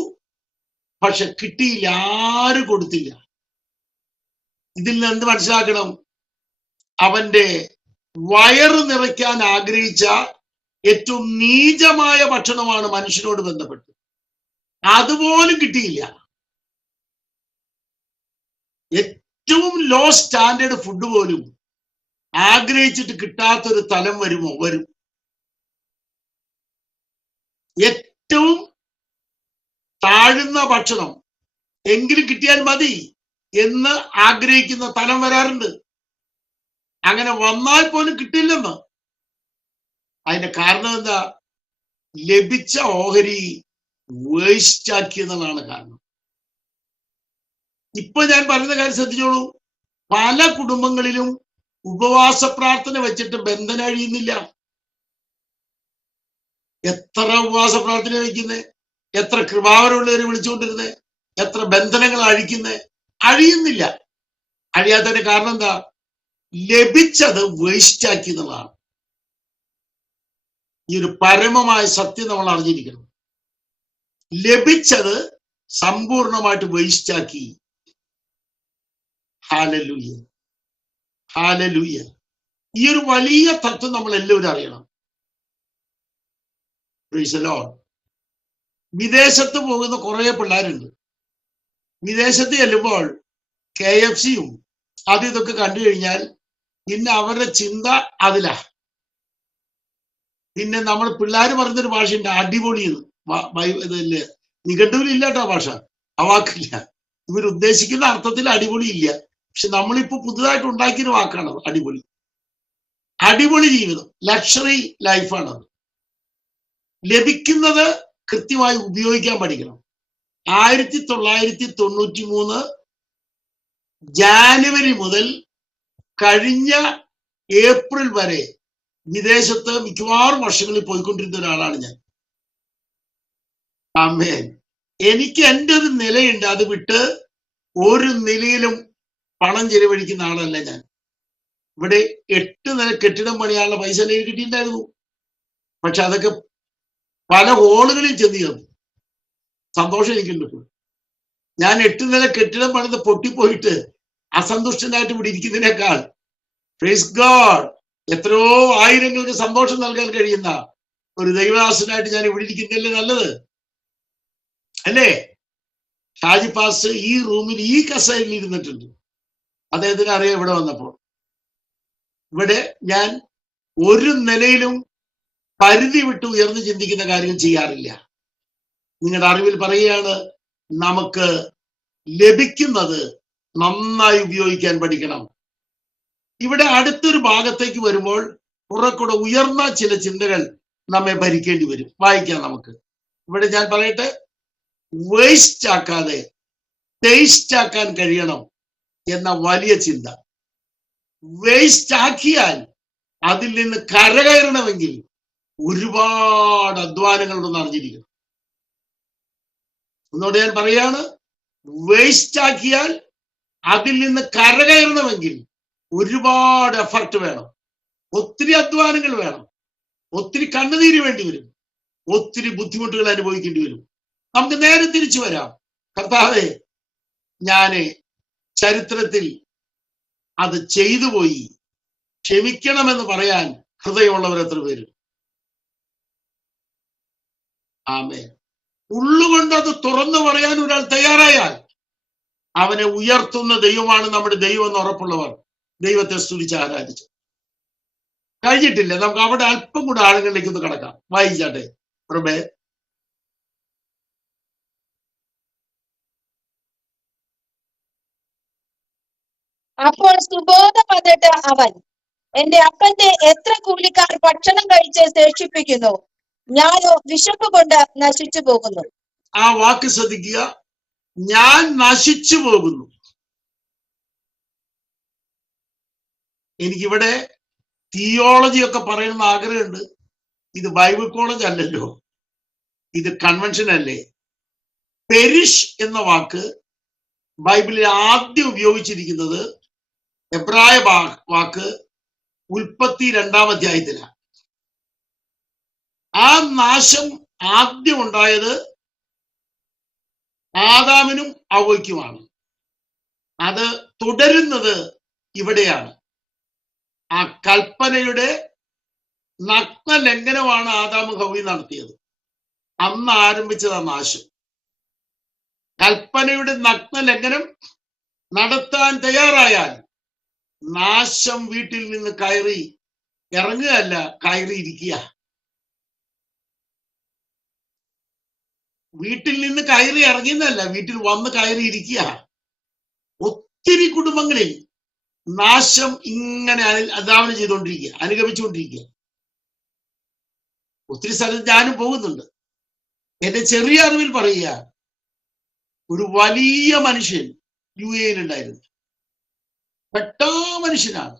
പക്ഷെ കിട്ടിയില്ല, ആരും കൊടുത്തില്ല. ഇതിൽ നിന്ന് എന്ത് മനസ്സിലാക്കണം? അവന്റെ വയറ് നിറയ്ക്കാൻ ആഗ്രഹിച്ച ഏറ്റവും നീചമായ ഭക്ഷണമാണ് മനുഷ്യനോട് ബന്ധപ്പെട്ട്. അതുപോലും കിട്ടിയില്ല. ഏറ്റവും ലോ സ്റ്റാൻഡേർഡ് ഫുഡ് പോലും ആഗ്രഹിച്ചിട്ട് കിട്ടാത്തൊരു തലം വരുമോ? വരും. ഏറ്റവും താഴ്ന്ന ഭക്ഷണം എങ്കിലും കിട്ടിയാൽ മതി എന്ന് ആഗ്രഹിക്കുന്ന തലം വരാറുണ്ട്. അങ്ങനെ വന്നാൽ പോലും കിട്ടില്ലെന്ന്. അതിന്റെ കാരണം എന്താ? ലഭിച്ച ഓഹരി വേസ്റ്റ് ആക്കിയെന്നുള്ളതാണ് കാരണം. ഇപ്പൊ ഞാൻ പറയുന്ന കാര്യം ശ്രദ്ധിച്ചോളൂ. പല കുടുംബങ്ങളിലും ഉപവാസ പ്രാർത്ഥന വെച്ചിട്ട് ബന്ധനം അഴിയുന്നില്ല. എത്ര ഉപവാസ പ്രാർത്ഥന വയ്ക്കുന്നേ, എത്ര കൃപാവരമുള്ളവരെ വിളിച്ചുകൊണ്ടിരുന്നേ, എത്ര ബന്ധനങ്ങൾ അഴിക്കുന്നേ, അഴിയുന്നില്ല. അഴിയാത്തതിന്റെ കാരണം എന്താ? ലഭിച്ചത് വേസ്റ്റാക്കി എന്നുള്ളതാണ്. ഈ ഒരു പരമമായ സത്യം നമ്മൾ അറിഞ്ഞിരിക്കണം. ലഭിച്ചത് സമ്പൂർണമായിട്ട് വേസ്റ്റാക്കി. Hallelujah, hallelujah. ഈ ഒരു വലിയ തത്വം നമ്മൾ എല്ലാവരും അറിയണം. Price the Lord. വിദേശത്ത് പോകുന്ന കുറെ പിള്ളേരുണ്ട്. വിദേശത്ത് ചെല്ലുമ്പോൾ KFC-യും അത് ഇതൊക്കെ കണ്ടു കഴിഞ്ഞാൽ പിന്നെ അവരുടെ ചിന്ത അതിലാ. പിന്നെ നമ്മൾ പിള്ളേർ പറഞ്ഞൊരു ഭാഷയുണ്ട്, അടിപൊളി. ഇതില്ലേ, നിഘണ്ടുവിലില്ല കേട്ടോ ഭാഷ, ആ വാക്കില്ല. ഇവരുദ്ദേശിക്കുന്ന അർത്ഥത്തിൽ അടിപൊളി ഇല്ല. പക്ഷെ നമ്മളിപ്പോ പുതുതായിട്ട് ഉണ്ടാക്കിയൊരു വാക്കാണ് അടിപൊളി. അടിപൊളി ജീവിതം, ലക്ഷറി ലൈഫാണത്. ലഭിക്കുന്നത് കൃത്യമായി ഉപയോഗിക്കാൻ പഠിക്കണം. 1993 ജാനുവരി മുതൽ കഴിഞ്ഞ ഏപ്രിൽ വരെ വിദേശത്ത് മിക്കവാറും വർഷങ്ങളിൽ പോയിക്കൊണ്ടിരുന്ന ഒരാളാണ് ഞാൻ. ആമേൻ. എനിക്ക് എൻ്റെ ഒരു നിലയുണ്ട്, അത് വിട്ട് ഒരു നിലയിലും പണം ചെലവഴിക്കുന്ന ആളല്ല ഞാൻ. ഇവിടെ 8 നില കെട്ടിടം പണിയാനുള്ള പൈസ എനിക്ക് കിട്ടിയിട്ടുണ്ടായിരുന്നു. പക്ഷെ അതൊക്കെ പല ഹോളുകളിൽ ചെന്ന് ചേർന്നു. സന്തോഷം എനിക്കുണ്ട്. ഞാൻ 8 നില കെട്ടിടം പണിത് പൊട്ടിപ്പോയിട്ട് അസന്തുഷ്ടനായിട്ട് ഇവിടെ ഇരിക്കുന്നതിനേക്കാൾ പ്രൈസ് ഗോഡ് എത്രയോ ആയിരങ്ങൾക്ക് സന്തോഷം നൽകാൻ കഴിയുന്ന ഒരു ദൈവദാസനായിട്ട് ഞാൻ ഇവിടെ ഇരിക്കുന്നതല്ലേ നല്ലത്, അല്ലേ? ഷാജി പാസ് ഈ റൂമിൽ ഈ കസേരയിൽ ഇരുന്നിട്ടുണ്ട്. അദ്ദേഹത്തിന് അറിയാം ഇവിടെ വന്നപ്പോൾ. ഇവിടെ ഞാൻ ഒരു നിലയിലും പരിധി വിട്ട് ഉയർന്നു ചിന്തിക്കുന്ന കാര്യങ്ങൾ ചെയ്യാറില്ല. നിങ്ങളുടെ അറിവിൽ പറയുകയാണ്, നമുക്ക് ലഭിക്കുന്നത് നന്നായി ഉപയോഗിക്കാൻ പഠിക്കണം. ഇവിടെ അടുത്തൊരു ഭാഗത്തേക്ക് വരുമ്പോൾ കുറെ കൂടെ ഉയർന്ന ചില ചിന്തകൾ നമ്മെ ഭരിക്കേണ്ടി വരും. വായിക്കാം നമുക്ക്. ഇവിടെ ഞാൻ പറയട്ടെ, വേസ്റ്റ് ആക്കാതെ ടേസ്റ്റ് ആക്കാൻ കഴിയണം എന്ന വലിയ ചിന്ത. വേസ്റ്റ് ആക്കിയാൽ അതിൽ നിന്ന് കരകയറണമെങ്കിൽ ഒരുപാട് അധ്വാനങ്ങളുണ്ടെന്ന് അറിഞ്ഞിരിക്കണം. എന്നോട് ഞാൻ പറയാണ്, വേസ്റ്റ് ആക്കിയാൽ അതിൽ നിന്ന് കരകയറണമെങ്കിൽ ഒരുപാട് എഫർട്ട് വേണം, ഒത്തിരി അധ്വാനങ്ങൾ വേണം, ഒത്തിരി കണ്ണുനീര് വേണ്ടി വരും, ഒത്തിരി ബുദ്ധിമുട്ടുകൾ അനുഭവിക്കേണ്ടി വരും. നമുക്ക് നേരെ തിരിച്ചു വരാം. കർത്താവേ, ഞാന് ചരിത്രത്തിൽ അത് ചെയ്തു പോയി, ക്ഷമിക്കണമെന്ന് പറയാൻ ഹൃദയമുള്ളവർ എത്ര പേര്? ആമേൻ. ഉള്ളുകൊണ്ട് അത് തുറന്നു പറയാൻ ഒരാൾ തയ്യാറായാൽ അവനെ ഉയർത്തുന്ന ദൈവമാണ് നമ്മുടെ ദൈവം എന്ന് ഉറപ്പുള്ളവർ ദൈവത്തെ സ്തുതിച്ച് ആരാധിച്ചു. കഴിഞ്ഞിട്ടില്ല, നമുക്ക് അവിടെ അല്പം കൂടെ ആളുകളിലേക്ക് ഒന്ന് കടക്കാം. വായിച്ചാട്ടെ പ്രഭേ. അപ്പോൾ സുബോധം വന്നിട്ട് അവൻ, എന്റെ അപ്പന്റെ എത്ര കൂലിക്കാർ ഭക്ഷണം കഴിച്ച് ശേഷിപ്പിക്കുന്നു, ഞാനോ വിശപ്പ് കൊണ്ട് നശിച്ചു പോകുന്നു. ആ വാക്ക് ശ്രദ്ധിക്കുക, ഞാൻ നശിച്ചു പോകുന്നു. എനിക്കിവിടെ തിയോളജി ഒക്കെ പറയുന്ന ആഗ്രഹമുണ്ട്. ഇത് ബൈബിൾ കോളേജ് അല്ലല്ലോ, ഇത് കൺവെൻഷൻ അല്ലേ. പെരിഷ് എന്ന വാക്ക് ബൈബിളിൽ ആദ്യം ഉപയോഗിച്ചിരിക്കുന്നത് എബ്രായ വാക്ക് ഉൽപ്പത്തി 2-ാം അധ്യായത്തിലാണ്. ആ നാശം ആദ്യം ഉണ്ടായത് ആദാമിനും ഹവ്വയ്ക്കുമാണ്. അത് തുടരുന്നത് ഇവിടെയാണ്. ആ കൽപ്പനയുടെ നഗ്ന ലംഘനമാണ് ആദാമും ഹവ്വയും നടത്തിയത്. അന്ന് ആരംഭിച്ചത് നാശം. കൽപ്പനയുടെ നഗ്ന ലംഘനം നടത്താൻ തയ്യാറായാൽ നാശം വീട്ടിൽ നിന്ന് കയറി ഇറങ്ങുകയല്ല, കയറിയിരിക്കുക. വീട്ടിൽ നിന്ന് കയറി ഇറങ്ങിയെന്നല്ല, വീട്ടിൽ വന്ന് കയറിയിരിക്കുക. ഒത്തിരി കുടുംബങ്ങളിൽ നാശം ഇങ്ങനെ അതാവനം ചെയ്തുകൊണ്ടിരിക്കുക, അനുഗമിച്ചുകൊണ്ടിരിക്കുക. ഒത്തിരി സ്ഥലത്ത് ഞാനും പോകുന്നുണ്ട്. എന്റെ ചെറിയ അറിവിൽ പറയുക, ഒരു വലിയ മനുഷ്യൻ UAE ഉണ്ടായിരുന്നു. പെട്ടാ മനുഷ്യനാണ്.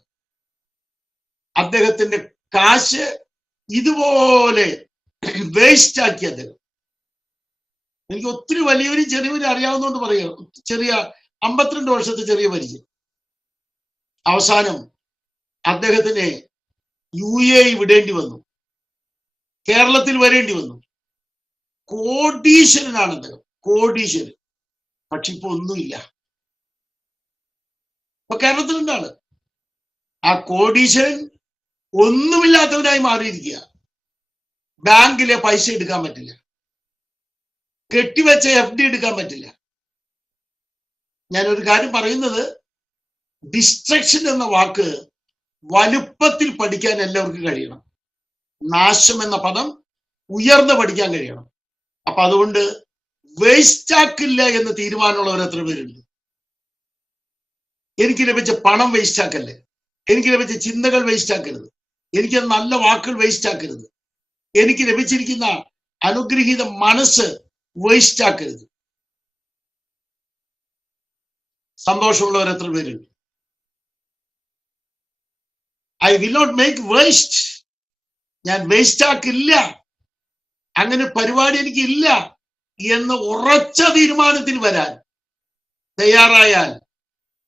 അദ്ദേഹത്തിന്റെ കാശ് ഇതുപോലെ വേസ്റ്റ് ആക്കി അദ്ദേഹം. എനിക്ക് ഒത്തിരി വലിയവരും ചെറിയവരും അറിയാവുന്നതുകൊണ്ട് പറയുക, ചെറിയ 52 വർഷത്തെ ചെറിയ പരിചയം. അവസാനം അദ്ദേഹത്തിന് UAE വിടേണ്ടി വന്നു, കേരളത്തിൽ വരേണ്ടി വന്നു. കോടീശ്വരനാണ് അദ്ദേഹം, കോടീശ്വരൻ. പക്ഷെ ഇപ്പൊ ഒന്നുമില്ല. ഇപ്പൊ കേരളത്തിലുണ്ടാണ്. ആ കോടീശ്വരൻ ഒന്നുമില്ലാത്തവനായി മാറിയിരിക്കുക. ബാങ്കിലെ പൈസ എടുക്കാൻ പറ്റില്ല, കെട്ടിവെച്ച FD എടുക്കാൻ പറ്റില്ല. ഞാനൊരു കാര്യം പറയുന്നത്, ഡിസ്ട്രക്ഷൻ എന്ന വാക്ക് വലുപ്പത്തിൽ പഠിക്കാൻ എല്ലാവർക്കും കഴിയണം. നാശം എന്ന പദം ഉയർന്ന് പഠിക്കാൻ കഴിയണം. അപ്പൊ അതുകൊണ്ട് വേസ്റ്റ് ആക്കില്ല എന്ന് തീരുമാനമുള്ളവർ എത്ര പേരുണ്ട്? എനിക്ക് ലഭിച്ച പണം വേസ്റ്റ് ആക്കല്ലേ, എനിക്ക് ലഭിച്ച ചിന്തകൾ വേസ്റ്റ് ആക്കരുത്, എനിക്ക് നല്ല വാക്കുകൾ വേസ്റ്റ് ആക്കരുത്, എനിക്ക് ലഭിച്ചിരിക്കുന്ന അനുഗ്രഹീത മനസ്സ് വേസ്റ്റ് ആക്കരുത്. സന്തോഷമുള്ളവർ എത്ര പേരുണ്ട്? I will not make waste. ഞാൻ വേസ്റ്റ് ആക്കില്ല, അങ്ങനെ പരിപാടി എനിക്കില്ല എന്ന് ഉറച്ച തീരുമാനത്തിൽ വരാൻ തയ്യാറായാൽ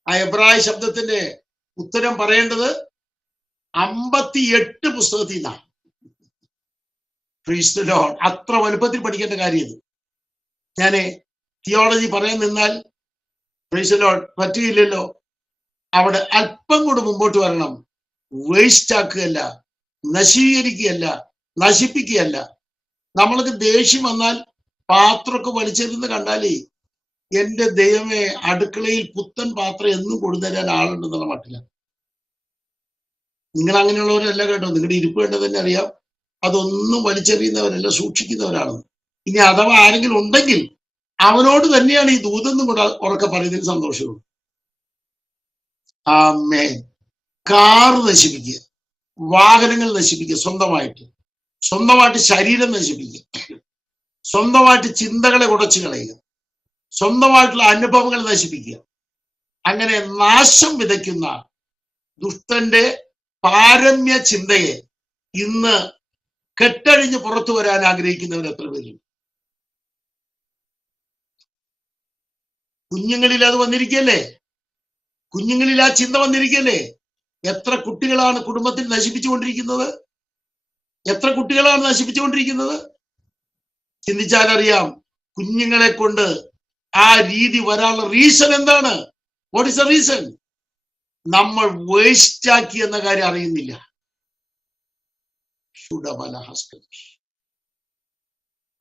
ആ എബ്രായ ശബ്ദത്തിന്റെ ഉത്തരം പറയേണ്ടത് 58 പുസ്തകത്തിൽ നിന്നാണ്. അത്ര വലുപ്പത്തിൽ പഠിക്കേണ്ട കാര്യം ഇത്. ഞാന് തിയോളജി പറയാൻ നിന്നാൽ പറ്റുകയില്ലല്ലോ. അവിടെ അല്പം കൂടെ മുമ്പോട്ട് വരണം. വേസ്റ്റ് ആക്കുകയല്ല, നശീകരിക്കുകയല്ല, നശിപ്പിക്കുകയല്ല. നമ്മൾക്ക് ദേഷ്യം വന്നാൽ പാത്രമൊക്കെ വലിച്ചെറിയുന്ന കണ്ടാലേ എന്റെ ദൈവമേ, അടുക്കളയിൽ പുത്തൻ പാത്രം എന്നും കൊണ്ടുതരാൻ ആളുണ്ടെന്നുള്ള മട്ടില്ല. നിങ്ങൾ അങ്ങനെയുള്ളവരല്ല കേട്ടോ. നിങ്ങളുടെ ഇരിപ്പ് കണ്ടത് തന്നെ അറിയാം, അതൊന്നും വലിച്ചെറിയുന്നവരല്ല, സൂക്ഷിക്കുന്നവരാണെന്ന്. ഇനി അഥവാ ആരെങ്കിലും ഉണ്ടെങ്കിൽ അവനോട് തന്നെയാണ് ഈ ദൂതെന്നും കൂടെ ഉറക്കെ പറയുന്നതിന് സന്തോഷമുള്ളൂ. ആമേൻ. കാറ് നശിപ്പിക്കുക, വാഹനങ്ങൾ നശിപ്പിക്കുക, സ്വന്തമായിട്ട് ശരീരം നശിപ്പിക്കുക, സ്വന്തമായിട്ട് ചിന്തകളെ ഉടച്ചു കളയുക, സ്വന്തമായിട്ടുള്ള അനുഭവങ്ങൾ നശിപ്പിക്കുക. അങ്ങനെ നാശം വിതയ്ക്കുന്ന ദുഷ്ടന്റെ പാരമ്യ ചിന്തയെ ഇന്ന് കെട്ടഴിഞ്ഞ് പുറത്തു വരാൻ ആഗ്രഹിക്കുന്നവർ എത്ര പേരും? കുഞ്ഞുങ്ങളിൽ അത് വന്നിരിക്കല്ലേ, കുഞ്ഞുങ്ങളിൽ ആ ചിന്ത വന്നിരിക്കല്ലേ. എത്ര കുട്ടികളാണ് കുടുംബത്തിൽ നശിപ്പിച്ചുകൊണ്ടിരിക്കുന്നത്? എത്ര കുട്ടികളാണ് നശിപ്പിച്ചുകൊണ്ടിരിക്കുന്നത്? ചിന്തിച്ചാൽ അറിയാം കുഞ്ഞുങ്ങളെ കൊണ്ട് ആ രീതി വരാനുള്ള റീസൺ എന്താണ്? What is the reason? നമ്മൾ വേസ്റ്റ് ആക്കി എന്ന കാര്യം അറിയുന്നില്ല.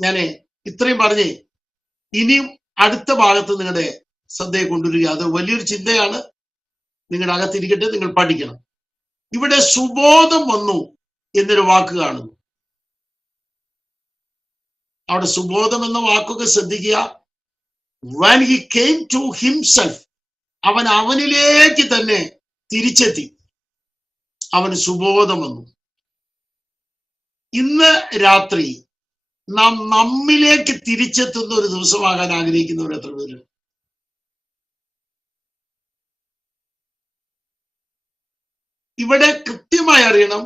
ഞാന് ഇത്രയും പറഞ്ഞ് ഇനിയും അടുത്ത ഭാഗത്ത് നിങ്ങളുടെ ശ്രദ്ധയെ കൊണ്ടുവരിക. അത് വലിയൊരു ചിന്തയാണ്, നിങ്ങളുടെ അകത്തിരിക്കട്ടെ, നിങ്ങൾ പഠിക്കണം. ഇവിടെ സുബോധം വന്നു എന്നൊരു വാക്ക് കാണുന്നു. അവിടെ സുബോധം എന്ന വാക്കൊക്കെ ശ്രദ്ധിക്കുക. when he came to himself, അവൻ അവനിലേക്ക് തന്നെ തിരിച്ചെത്തി, അവന് സുബോധം വന്നു. ഇന്ന് രാത്രി നാം നമ്മിലേക്ക് തിരിച്ചെത്തുന്ന ഒരു ദിവസമാകാൻ ആഗ്രഹിക്കുന്നവർ എത്ര പേര്? ഇവിടെ കൃത്യമായി അറിയണം,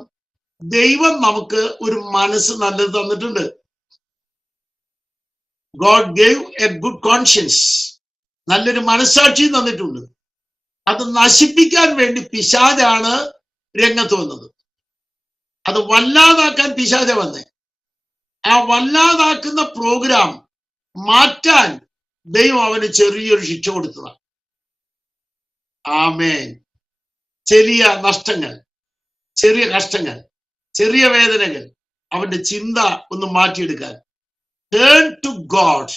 ദൈവം നമുക്ക് ഒരു മനസ്സ് നല്ലത് തന്നിട്ടുണ്ട്. God gave a good conscience. നല്ലൊരു മനസ്സാക്ഷി തന്നിട്ടുണ്ട്. അത് നശിപ്പിക്കാൻ വേണ്ടി പിശാചാണ് രംഗത്ത് വന്നത്. അത് വല്ലാതാക്കാൻ പിശാച വന്നേ. ആ വല്ലാതാക്കുന്ന പ്രോഗ്രാം മാറ്റാൻ ദൈവം അവന് ചെറിയൊരു ശിക്ഷ കൊടുത്തതാണ്. ആമേൻ. ചെറിയ നഷ്ടങ്ങൾ, ചെറിയ കഷ്ടങ്ങൾ, ചെറിയ വേദനകൾ, അവന്റെ ചിന്ത ഒന്ന് മാറ്റിയെടുക്കാൻ. Turn to God.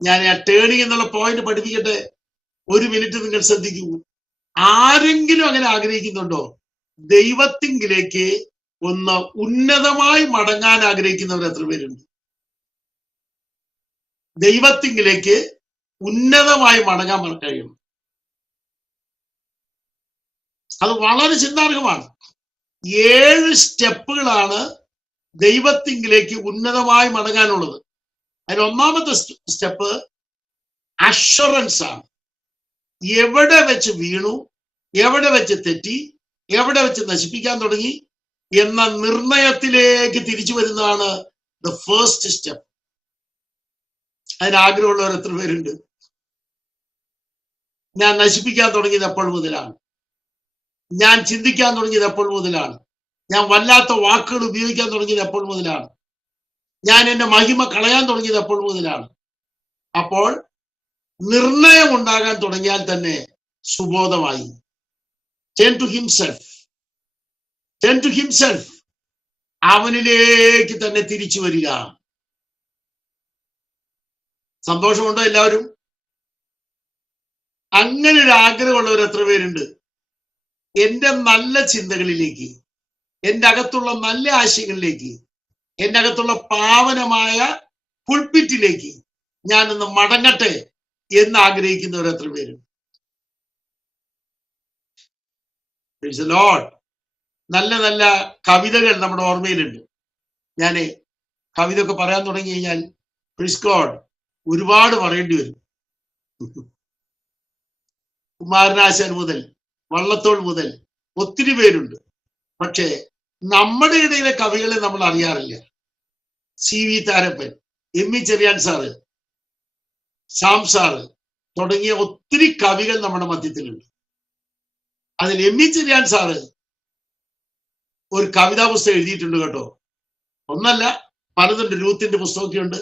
ഞാൻ ആ ടേണിങ് എന്നുള്ള പോയിന്റ് പഠിപ്പിക്കട്ടെ. ഒരു മിനിറ്റ് നിങ്ങൾ ശ്രദ്ധിക്കൂ. ആരെങ്കിലും അങ്ങനെ ആഗ്രഹിക്കുന്നുണ്ടോ? ദൈവത്തിങ്കിലേക്ക് ഒന്ന് ഉന്നതമായി മടങ്ങാൻ ആഗ്രഹിക്കുന്നവർ എത്ര പേരുണ്ട്? ദൈവത്തിങ്കിലേക്ക് ഉന്നതമായി മടങ്ങാൻ കഴിയണം. അത് വളരെ ചിന്താർഹമാണ്. 7 സ്റ്റെപ്പുകളാണ് ദൈവത്തിങ്കിലേക്ക് ഉന്നതമായി മടങ്ങാനുള്ളത്. അതിൽ ഒന്നാമത്തെ സ്റ്റെപ്പ് അഷുറൻസ് ആണ്. എവിടെ വെച്ച് വീണു, എവിടെ വെച്ച് തെറ്റി, എവിടെ വെച്ച് നശിപ്പിക്കാൻ തുടങ്ങി എന്ന നിർണയത്തിലേക്ക് തിരിച്ചു വരുന്നതാണ് ദ ഫസ്റ്റ് സ്റ്റെപ്പ്. അതിനാഗ്രഹമുള്ളവർ എത്ര പേരുണ്ട്? ഞാൻ നശിപ്പിക്കാൻ തുടങ്ങിയത് എപ്പോൾ മുതലാണ്? ഞാൻ ചിന്തിക്കാൻ തുടങ്ങിയത് എപ്പോൾ മുതലാണ്? ഞാൻ വല്ലാത്ത വാക്കുകൾ ഉപയോഗിക്കാൻ തുടങ്ങിയത് എപ്പോൾ മുതലാണ്? ഞാൻ എന്റെ മഹിമ കളയാൻ തുടങ്ങിയത് എപ്പോൾ മുതലാണ്? അപ്പോൾ നിർണയം ഉണ്ടാകാൻ തുടങ്ങിയാൽ തന്നെ സുബോധമായി. Turn to himself. അവനിലേക്ക് തന്നെ തിരിച്ചു വരിക. സന്തോഷമുണ്ടോ എല്ലാവരും? അങ്ങനെ ഒരു ആഗ്രഹമുള്ളവർ എത്ര പേരുണ്ട്? എന്റെ നല്ല ചിന്തകളിലേക്ക്, എന്റെ അകത്തുള്ള നല്ല ആശയങ്ങളിലേക്ക്, എന്റെ അകത്തുള്ള പാവനമായ പുൾപിറ്റിലേക്ക് ഞാനൊന്ന് മടങ്ങട്ടെ എന്ന് ആഗ്രഹിക്കുന്നവർ എത്ര പേരുണ്ട്? ലോർഡ്. നല്ല നല്ല കവിതകൾ നമ്മുടെ ഓർമ്മയിലുണ്ട്. ഞാന് കവിത ഒക്കെ പറയാൻ തുടങ്ങി കഴിഞ്ഞാൽ പ്രൈസ് ഗോഡ് ഒരുപാട് പറയേണ്ടി വരും. കുമാരനാശാൻ മുതൽ വള്ളത്തോൾ മുതൽ ഒത്തിരി പേരുണ്ട്. പക്ഷേ നമ്മുടെ ഇടയിലെ കവികളെ നമ്മൾ അറിയാറില്ല. CV Tharappan, ME Cherian sir, Sam sir തുടങ്ങിയ ഒത്തിരി കവികൾ നമ്മുടെ മധ്യത്തിലുണ്ട്. അതിൽ ME ചെറിയാൻ സാറ് ഒരു കവിതാ പുസ്തകം എഴുതിയിട്ടുണ്ട് കേട്ടോ. ഒന്നല്ല, പലതുണ്ട്. രൂത്തിന്റെ പുസ്തകമൊക്കെ ഉണ്ട്,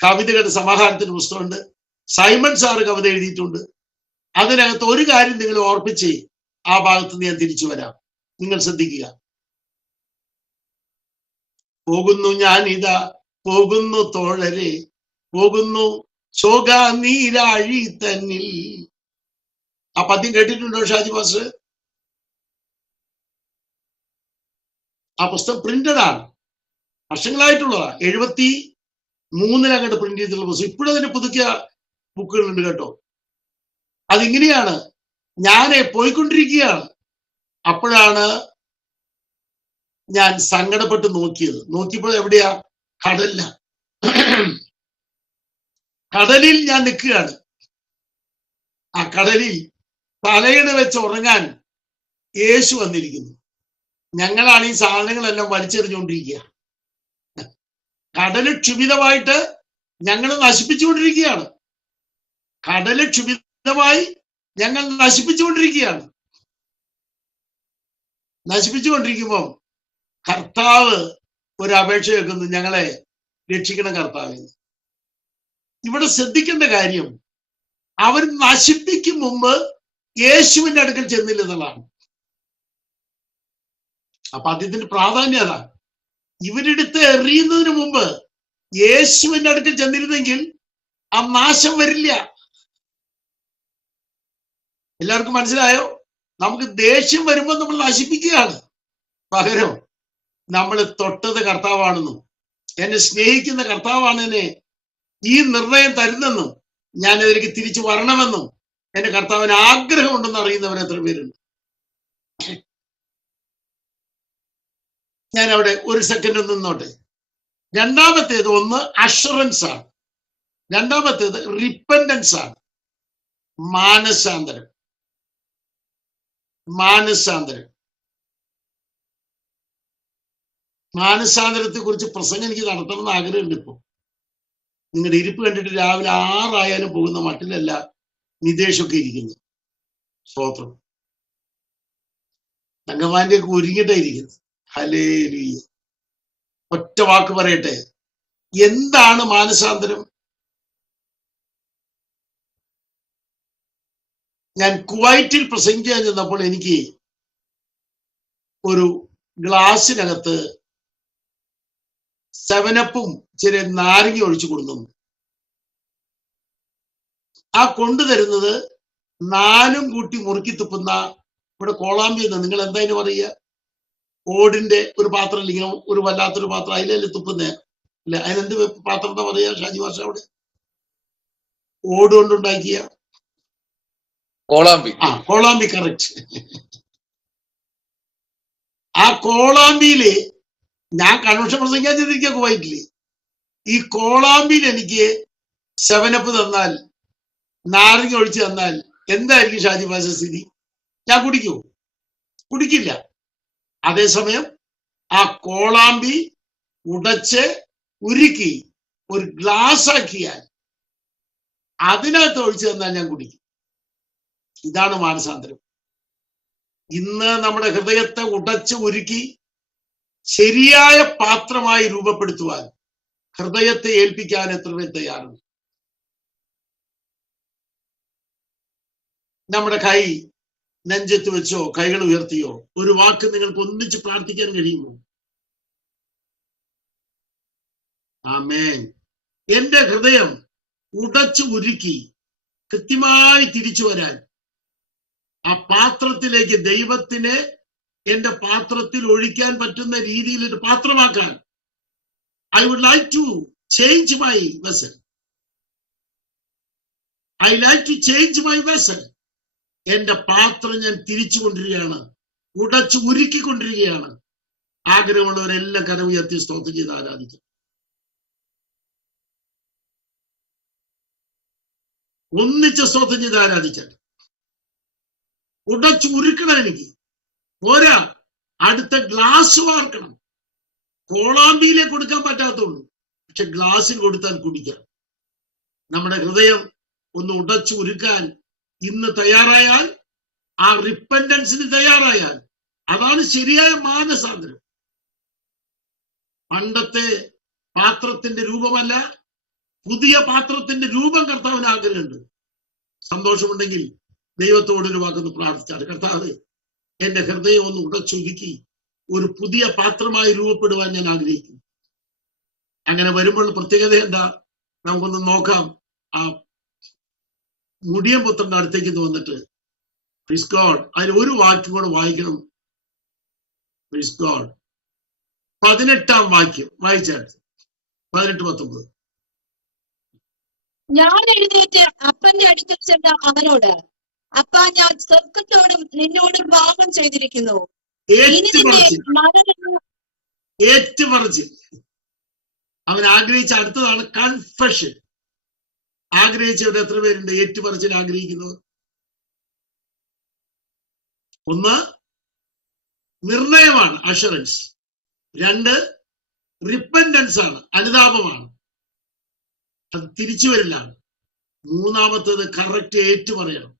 കവിതകളുടെ സമാഹാരത്തിന്റെ പുസ്തകമുണ്ട്. സൈമൺ സാറ് കവിത എഴുതിയിട്ടുണ്ട്. അതിനകത്ത് ഒരു കാര്യം നിങ്ങൾ ഓർപ്പിച്ച് ആ ഭാഗത്ത് നിന്ന് ഞാൻ തിരിച്ചു വരാം. നിങ്ങൾ ശ്രദ്ധിക്കുക. പോകുന്നു ഞാനിതാ, പോകുന്നു തോഴരെ, പോകുന്നു ശോക നീരാഴി തന്നിൽ. ആ പദ്യം കേട്ടിട്ടുണ്ടോ ഷാജി മാസ്റ്റർ? ആ പുസ്തകം പ്രിന്റഡ് ആണ്, വർഷങ്ങളായിട്ടുള്ളതാ. 73 അങ്ങോട്ട് പ്രിന്റ് ചെയ്തിട്ടുള്ള പുസ്തകം. ഇപ്പോഴും അതിന്റെ പുതുക്കിയ ബുക്കുകളുണ്ട് കേട്ടോ. അതിങ്ങനെയാണ്, ഞാൻ പോയിക്കൊണ്ടിരിക്കുകയാണ്. അപ്പോഴാണ് ഞാൻ സങ്കടപ്പെട്ട് നോക്കിയത്. നോക്കിയപ്പോൾ എവിടെയാ? കടലില. കടലിൽ ഞാൻ നിൽക്കുകയാണ്. ആ കടലിൽ തലയിണ വെച്ച് ഉറങ്ങാൻ യേശു വന്നിരിക്കുന്നു. ഞങ്ങളാണ് ഈ സാധനങ്ങളെല്ലാം വലിച്ചെറിഞ്ഞുകൊണ്ടിരിക്കുക. കടല് ക്ഷുഭിതമായിട്ട് ഞങ്ങൾ നശിപ്പിച്ചുകൊണ്ടിരിക്കുകയാണ്. കടല് ക്ഷുഭിതമായി ഞങ്ങൾ നശിപ്പിച്ചുകൊണ്ടിരിക്കുകയാണ്. നശിപ്പിച്ചുകൊണ്ടിരിക്കുമ്പോൾ കർത്താവ് ഒരു അപേക്ഷ വെക്കുന്നു, ഞങ്ങളെ രക്ഷിക്കണം കർത്താവെ. ഇവിടെ ശ്രദ്ധിക്കേണ്ട കാര്യം, അവർ നശിപ്പിക്കും മുമ്പ് യേശുവിന്റെ അടുക്കൽ ചെന്നില്ല എന്നുള്ളതാണ്. അപ്പൊ അതിന്റെ പ്രാധാന്യം അതാണ്. ഇവരെടുത്ത് എറിയുന്നതിന് മുമ്പ് യേശുവിന്റെ അടുക്കൽ ചെന്നിരുന്നെങ്കിൽ ആ നാശം വരില്ല. എല്ലാവർക്കും മനസ്സിലായോ? നമുക്ക് ദേഷ്യം വരുമ്പോൾ നമ്മൾ നശിപ്പിക്കുകയാണ്. പകരം നമ്മൾ തൊട്ടത് കർത്താവാണെന്നും എന്നെ സ്നേഹിക്കുന്ന കർത്താവാണ് എന്നെ ഈ നിർണയം തരുന്നെന്നും ഞാൻ അതിലേക്ക് തിരിച്ചു വരണമെന്നും എന്റെ കർത്താവിന് ആഗ്രഹമുണ്ടെന്ന് അറിയുന്നവർ എത്ര പേരുണ്ട്? ഞാൻ അവിടെ ഒരു സെക്കൻഡ് നിന്നോട്ടെ. രണ്ടാമത്തേത്, ഒന്ന് അഷുറൻസ് ആണ്, രണ്ടാമത്തേത് റിപ്പൻഡൻസ് ആണ്. മാനസാന്തരം. മാനസാന്തരത്തെ കുറിച്ച് പ്രസംഗം എനിക്ക് നടത്തണമെന്ന് ആഗ്രഹമുണ്ട്. ഇപ്പൊ നിങ്ങളുടെ ഇരിപ്പ് കണ്ടിട്ട് രാവിലെ 6 ആയാലും പോകുന്ന മട്ടിലല്ല നിതേഷൊക്കെ ഇരിക്കുന്നു. സ്തോത്രം. തങ്കമാന്റെ ഒക്കെ ഒരുങ്ങിട്ടേ ഇരിക്കുന്നത്. ഹല്ലേലൂയ. ഒറ്റ വാക്ക് പറയട്ടെ, എന്താണ് മാനസാന്തരം? ഞാൻ കുവൈറ്റിൽ പ്രസംഗിക്കാൻ ചെന്നപ്പോൾ എനിക്ക് ഒരു ഗ്ലാസിനകത്ത് 7-Upഉം ചെറിയ നാരങ്ങ ഒഴിച്ചു കൊടുക്കുന്നു. ആ കൊണ്ടുതരുന്നത് 4 കൂട്ടി മുറുക്കി തുപ്പുന്ന, ഇവിടെ കോളാമ്പി എന്ന് നിങ്ങൾ എന്തായാലും പറയുക, ഓടിന്റെ ഒരു പാത്രം, ഇങ്ങനെ ഒരു വല്ലാത്തൊരു പാത്രം, അതിലല്ലേ തുപ്പുന്നേ? അല്ല, അതിനെന്ത് പാത്രം എന്താ പറയാ ഷാജി ഭാഷ? അവിടെ ഓട് കൊണ്ടുണ്ടാക്കിയ കോളാമ്പി. കോളാമ്പി, കറക്റ്റ്. ആ കോളാമ്പിയില് ഞാൻ കൺവെൻഷൻ പ്രസംഗിക്കാൻ ചെയ്തിരിക്കുക കുവൈറ്റില്. ഈ കോളാമ്പിയിൽ എനിക്ക് 7-Up തന്നാൽ, നാരങ്ങ ഒഴിച്ച് തന്നാൽ എന്തായിരിക്കും ഷാജി ഭാഷ സ്ഥിതി? ഞാൻ കുടിക്കില്ല. അതേസമയം ആ കോളാമ്പി ഉടച്ച് ഉരുക്കി ഒരു ഗ്ലാസ് ആക്കിയാൽ അതിനകത്ത് ഒഴിച്ചു തന്നാൽ ഞാൻ കുടിക്കും. ഇതാണ് മാനസാന്തരം. ഇന്ന് നമ്മുടെ ഹൃദയത്തെ ഉടച്ച് ഉരുക്കി ശരിയായ പാത്രമായി രൂപപ്പെടുത്തുവാൻ ഹൃദയത്തെ ഏൽപ്പിക്കാൻ എത്ര പേർ തയ്യാറുണ്ട്? നമ്മുടെ കൈ നെഞ്ചത്ത് വെച്ചോ കൈകൾ ഉയർത്തിയോ ഒരു വാക്ക് നിങ്ങൾക്ക് ഒന്നിച്ച് പ്രാർത്ഥിക്കാൻ കഴിയുമോ? ആമേൻ. എന്റെ ഹൃദയം ഉടച്ചു ഉരുക്കി കൃത്യമായി തിരിച്ചു വരാൻ ആ പാത്രത്തിലേക്ക് ദൈവത്തിനെ എന്റെ പാത്രത്തിൽ ഒഴിക്കാൻ പറ്റുന്ന രീതിയിൽ ഒരു പാത്രമാക്കാൻ I would like to change my vessel. I like to change my vessel. എന്റെ പാത്രം ഞാൻ തിരിച്ചു കൊണ്ടിരിക്കുകയാണ്, ഉടച്ചു ഉരുക്കിക്കൊണ്ടിരിക്കുകയാണ്. ആഗ്രഹമുള്ളവരെല്ലാം കരം ഉയർത്തി സ്തോത്രം ചെയ്ത് ആരാധിക്കും. ഒന്നിച്ച് സ്തോത്രം ചെയ്ത് ആരാധിക്കാൻ. ഉടച്ചു ഉരുക്കണം. എനിക്ക് പോരാ, അടുത്ത ഗ്ലാസ് വാർക്കണം. കോളാമ്പിയിലെ കൊടുക്കാൻ പറ്റാത്തുള്ളൂ, പക്ഷെ ഗ്ലാസ്സിൽ കൊടുത്താൽ കുടിക്കാം. നമ്മുടെ ഹൃദയം ഒന്ന് ഉടച്ചു ഉരുക്കാൻ ഇന്ന് തയ്യാറായാൽ, ആ റിപ്പൻഡൻസിന് തയ്യാറായാൽ, അതാണ് ശരിയായ മാനസാന്തരം. പണ്ടത്തെ പാത്രത്തിന്റെ രൂപമല്ല, പുതിയ പാത്രത്തിന്റെ രൂപം കർത്താവിന് ആഗ്രഹമുണ്ട്. സന്തോഷമുണ്ടെങ്കിൽ ദൈവത്തോടൊരു വാക്കൊന്ന് പ്രാർത്ഥിച്ചാൽ, കർത്താവ് എന്റെ ഹൃദയം ഒന്ന് ഉടച്ചൊരുക്കി ഒരു പുതിയ പാത്രമായി രൂപപ്പെടുവാൻ ഞാൻ ആഗ്രഹിക്കുന്നു. അങ്ങനെ വരുമ്പോൾ പ്രത്യേകത എന്താ? നമുക്കൊന്ന് നോക്കാം. ആ മുടിയൻ പുത്രന്റെ അടുത്തേക്ക് വന്നിട്ട് പ്രൈസ് ഗോഡ്, അതിൽ ഒരു വാക്യം കൂടെ വായിക്കണം. Praise God. 18-ാം വാക്യം വായിച്ചാട്ട്. 18-19. ഞാൻ എഴുന്നേറ്റ് അപ്പന്റെ അടുക്കൽ ചെന്ന അവനോട്, അപ്പാ, ഞാൻ സ്വർഗത്തോടും നിന്നോടും പാപം ചെയ്തിരിക്കുന്നു. ഏറ്റുപറച്ചിൽ. അവൻ ആഗ്രഹിച്ച അടുത്തതാണ് കൺഫെഷൻ. ആഗ്രഹിച്ചവരുടെ എത്ര പേരുണ്ട് ഏറ്റുപറച്ചിൽ ആഗ്രഹിക്കുന്നത്? ഒന്ന് നിർണയമാണ്, അഷറൻസ്. 2 റിപ്പൻഡൻസ് ആണ്, അനുതാപമാണ്, അത് തിരിച്ചു വരില്ലാണ്. 3-ാമത്തേത് കറക്റ്റ് ഏറ്റുപറയണം.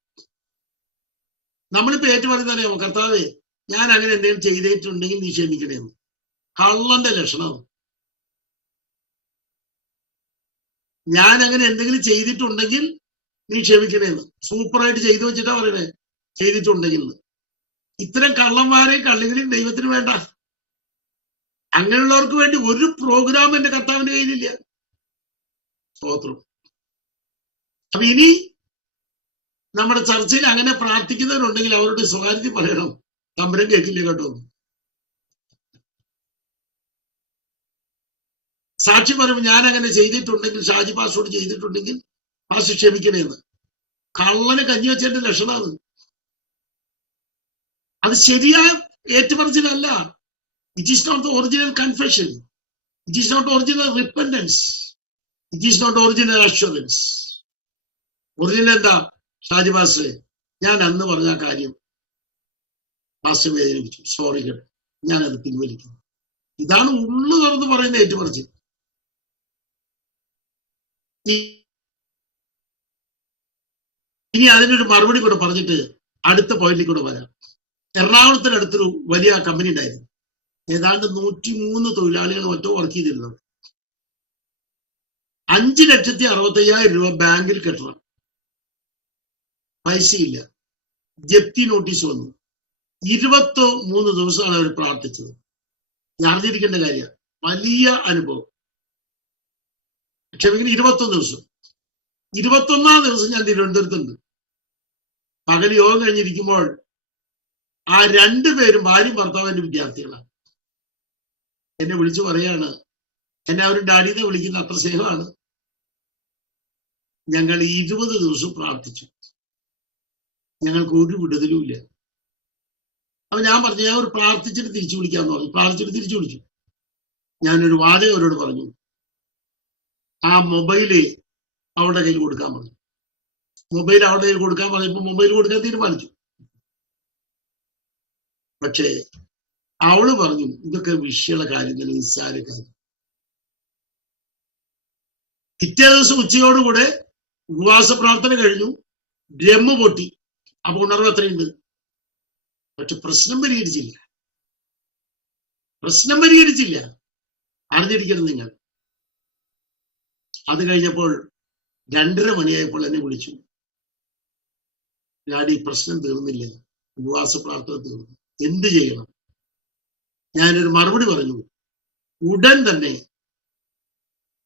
നമ്മളിപ്പോ ഏറ്റുപറയുന്ന അറിയാമോ? കർത്താവേ, ഞാൻ അങ്ങനെ എന്തെങ്കിലും ചെയ്തിട്ടുണ്ടെങ്കിൽ നീ ക്ഷമിക്കണേന്ന്. കള്ളന്റെ ലക്ഷണം. ഞാൻ അങ്ങനെ എന്തെങ്കിലും ചെയ്തിട്ടുണ്ടെങ്കിൽ നീ ക്ഷമിക്കണേന്ന്. സൂപ്പറായിട്ട് ചെയ്തു വെച്ചിട്ടാ പറയണേ ചെയ്തിട്ടുണ്ടെങ്കിൽ. ഇത്തരം കള്ളന്മാരെയും കള്ളികളെയും ദൈവത്തിന് വേണ്ട. അങ്ങനെയുള്ളവർക്ക് വേണ്ടി ഒരു പ്രോഗ്രാം എന്റെ കർത്താവിന്റെ കയ്യിലില്ല. സ്തോത്രം. അപ്പൊ ഇനി നമ്മുടെ ചർച്ചയിൽ അങ്ങനെ പ്രാർത്ഥിക്കുന്നവരുണ്ടെങ്കിൽ അവരോട് സ്വകാര്യത്തിൽ പറയണം, തമ്പരം കേൾക്കില്ല കേട്ടോ. സാക്ഷി പറയുമ്പോൾ ഞാൻ അങ്ങനെ ചെയ്തിട്ടുണ്ടെങ്കിൽ, ഷാജി പാസ്റ്റോട് ചെയ്തിട്ടുണ്ടെങ്കിൽ പാസ്റ്റർ ക്ഷമിക്കണേന്ന്. കള്ളനെ കഞ്ഞി വെച്ചതിന്റെ ലക്ഷണമാണ്. അത് ശരിയായ ഏറ്റുപറച്ചിലല്ല. It is not the original confession. It is not original repentance. It is not original assurance. Original എന്താ? ഷാജി പാസ്റ്ററെ, ഞാൻ അന്ന് പറഞ്ഞ കാര്യം പാസ്റ്റർ വേദനിപ്പിച്ചു, സോറി കേട്ടോ, ഞാനത് പിൻവലിക്കുന്നു. ഇതാണ് ഉള്ളു തുറന്ന് പറയുന്ന ഏറ്റുപറച്ചിൽ. ഇനി അതിനൊരു മറുപടി കൂടെ പറഞ്ഞിട്ട് അടുത്ത പോയിന്റിൽ കൂടെ വരാം. എറണാകുളത്തിനടുത്തൊരു വലിയ കമ്പനി ഉണ്ടായിരുന്നു. ഏതാണ്ട് 103 തൊഴിലാളികൾ മറ്റോ വർക്ക് ചെയ്തിരുന്നത്. 5,65,000 രൂപ ബാങ്കിൽ കെട്ടണം. പൈസയില്ല. ജപ്തി നോട്ടീസ് വന്നു. 23 ദിവസമാണ് അവർ പ്രാർത്ഥിച്ചത്. ഞാൻ അറിഞ്ഞിരിക്കേണ്ട കാര്യമാണ്. വലിയ അനുഭവം. ക്ഷമിക്കണം, 21 ദിവസം. 21-ാം ദിവസം ഞാൻ തിരുവനന്തപുരത്തുണ്ട്. പകൽ യോഗം കഴിഞ്ഞിരിക്കുമ്പോൾ ആ 2 പേരും ഭാര്യയും ഭർത്താവും എന്റെ വിദ്യാർത്ഥികളാണ്. എന്നെ വിളിച്ചു പറയാണ്, എന്നെ അവർ ഡാഡിനെ വിളിക്കുന്ന അത്ര സ്നേഹമാണ്. ഞങ്ങൾ 20 ദിവസം പ്രാർത്ഥിച്ചു, ഞങ്ങൾക്ക് ഒരു വിടുതലും ഇല്ല. അപ്പൊ ഞാൻ പറഞ്ഞു, ഞാൻ ഒരു പ്രാർത്ഥിച്ചിട്ട് തിരിച്ചു വിളിക്കാന്ന് പറഞ്ഞു. പ്രാർത്ഥിച്ചിട്ട് തിരിച്ചു വിളിച്ചു. ഞാനൊരു വാചകം അവരോട് പറഞ്ഞു, ആ മൊബൈല് അവളുടെ കയ്യിൽ കൊടുക്കാൻ പറഞ്ഞു. മൊബൈൽ അവളുടെ കയ്യിൽ കൊടുക്കാൻ പറഞ്ഞപ്പോ മൊബൈൽ കൊടുക്കാൻ തീരുമാനിച്ചു. പക്ഷേ അവള് പറഞ്ഞു, ഇതൊക്കെ വിഷയമുള്ള കാര്യം തന്നെ, നിസ്സാര കാര്യം. പിറ്റേ ദിവസം ഉച്ചയോടുകൂടെ ഉപവാസ പ്രാർത്ഥന കഴിഞ്ഞു. ഡ്രം പൊട്ടി. അപ്പൊ ഉണർവ് എത്രയുണ്ട്? പക്ഷെ പ്രശ്നം പരിഹരിച്ചില്ല. അറിഞ്ഞിരിക്കണം നിങ്ങൾ. അത് കഴിഞ്ഞപ്പോൾ 2:30 മണിയായപ്പോൾ എന്നെ വിളിച്ചു. ഡാഡി, പ്രശ്നം തീർന്നില്ല, ഉപവാസ പ്രാർത്ഥന തീർന്നു, എന്ത് ചെയ്യണം? ഞാനൊരു മറുപടി പറഞ്ഞു. ഉടൻ തന്നെ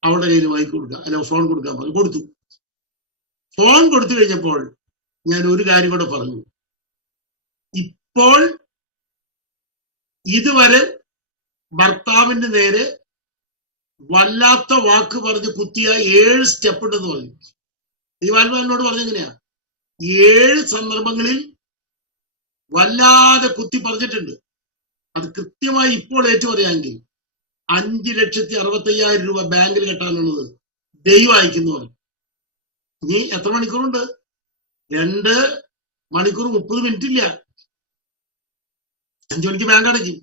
അവളുടെ കയ്യിൽ മൈക്ക് കൊടുക്കാം, അല്ല ഫോൺ കൊടുക്കാൻ പറഞ്ഞു. കൊടുത്തു. ഫോൺ കൊടുത്തു കഴിഞ്ഞപ്പോൾ ഞാൻ ഒരു കാര്യം കൂടെ പറഞ്ഞു. ഇപ്പോൾ ഇതുവരെ ഭർത്താവിന്റെ നേരെ വല്ലാത്ത വാക്ക് പറഞ്ഞ് കുത്തിയ 7 സ്റ്റെപ്പ് ഉണ്ടെന്ന് പറഞ്ഞു. ദൈവാത്മാവിനോട് പറഞ്ഞെങ്ങനെയാ? 7 സന്ദർഭങ്ങളിൽ വല്ലാതെ കുത്തി പറഞ്ഞിട്ടുണ്ട്. അത് കൃത്യമായി ഇപ്പോൾ ഏറ്റു പറയാമെങ്കിൽ 5,65,000 രൂപ ബാങ്കിൽ കെട്ടാനുള്ളത് ദൈവം അയക്കുന്നു പറഞ്ഞു. ഇനി എത്ര മണിക്കൂറുണ്ട്? 2 മണിക്കൂർ 30 മിനിറ്റ് ഇല്ല. 5 മണിക്ക് ബാങ്ക് അടയ്ക്കും.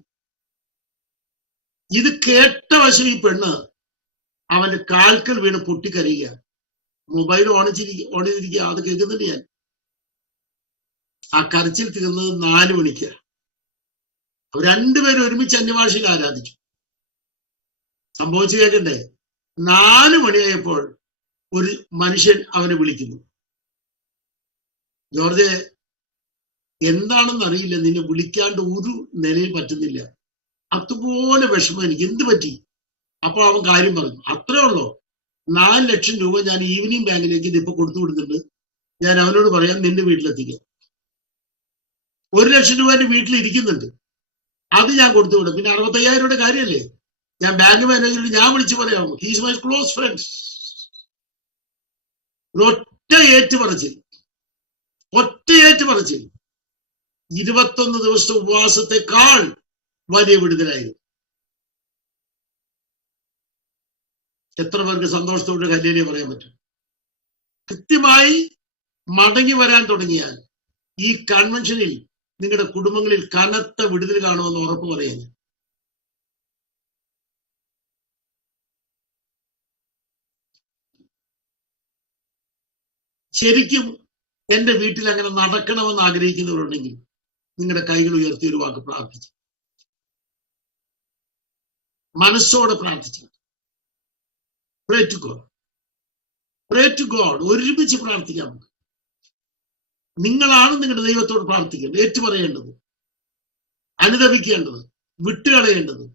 ഇത് കേട്ട വശം ഈ പെണ്ണ് അവന്റെ കാൽക്കൽ വീണ് പൊട്ടിക്കരയുക. മൊബൈൽ ഓണിച്ചിരിക്കുക. അത് കേൾക്കുന്നുണ്ട് ഞാൻ. ആ കരച്ചിൽ തീർന്നത് 4 മണിക്ക്. അവർ രണ്ടുപേരും ഒരുമിച്ച് അന്യഭാഷയിൽ ആരാധിച്ചു. സംഭവിച്ചു കേൾക്കണ്ടേ? 4 മണിയായപ്പോൾ ഒരു മനുഷ്യൻ അവനെ വിളിക്കുന്നു. ജോർജ്, എന്താണെന്ന് അറിയില്ല, നിന്നെ വിളിക്കാണ്ട് ഒരു നിലയിൽ പറ്റുന്നില്ല, അതുപോലെ വിഷമം എനിക്ക്, എന്ത് പറ്റി? അപ്പൊ അവൻ കാര്യം പറഞ്ഞു. അത്രേ ഉള്ളോ? 4 ലക്ഷം രൂപ ഞാൻ ഈവനിങ് ബാങ്കിലേക്ക് ഇതിപ്പോ കൊടുത്തു വിടുന്നുണ്ട്, ഞാൻ അവനോട് പറയാം നിന്റെ വീട്ടിലെത്തിക്കാം. 1 ലക്ഷം രൂപ എന്റെ വീട്ടിൽ ഇരിക്കുന്നുണ്ട്, അത് ഞാൻ കൊടുത്തു വിടും. പിന്നെ 65,000 രൂപയുടെ കാര്യമല്ലേ, ഞാൻ ബാങ്ക് മാനേജറോട് ഞാൻ വിളിച്ചു പറയാമോ? He's my close friends. ഒറ്റ ഏറ്റുപറച്ചിൽ 21 ദിവസത്തെ ഉപവാസത്തെക്കാൾ വലിയ വിടുതലായിരുന്നു. എത്ര പേർക്ക് സന്തോഷത്തോടെ കല്യാണം പറയാൻ പറ്റും? കൃത്യമായി മടങ്ങി വരാൻ തുടങ്ങിയാൽ ഈ കൺവെൻഷനിൽ നിങ്ങളുടെ കുടുംബങ്ങളിൽ കനത്ത വിടുതൽ കാണുമെന്ന് ഉറപ്പ് പറയാൻ. ശരിക്കും എന്റെ വീട്ടിൽ അങ്ങനെ നടക്കണമെന്ന് ആഗ്രഹിക്കുന്നവരുണ്ടെങ്കിൽ നിങ്ങളുടെ കൈകൾ ഉയർത്തി ഒരു വാക്ക് പ്രാർത്ഥിച്ചു, മനസ്സോടെ പ്രാർത്ഥിച്ചു. Pray to God. Pray to God. ഒരുമിച്ച് പ്രാർത്ഥിക്കാം. നിങ്ങളാണ് നിങ്ങളുടെ ദൈവത്തോട് പ്രാർത്ഥിക്കേണ്ടത്, ഏറ്റുപറയേണ്ടത്, അനുദപിക്കേണ്ടത്, വിട്ടുകളയേണ്ടത്,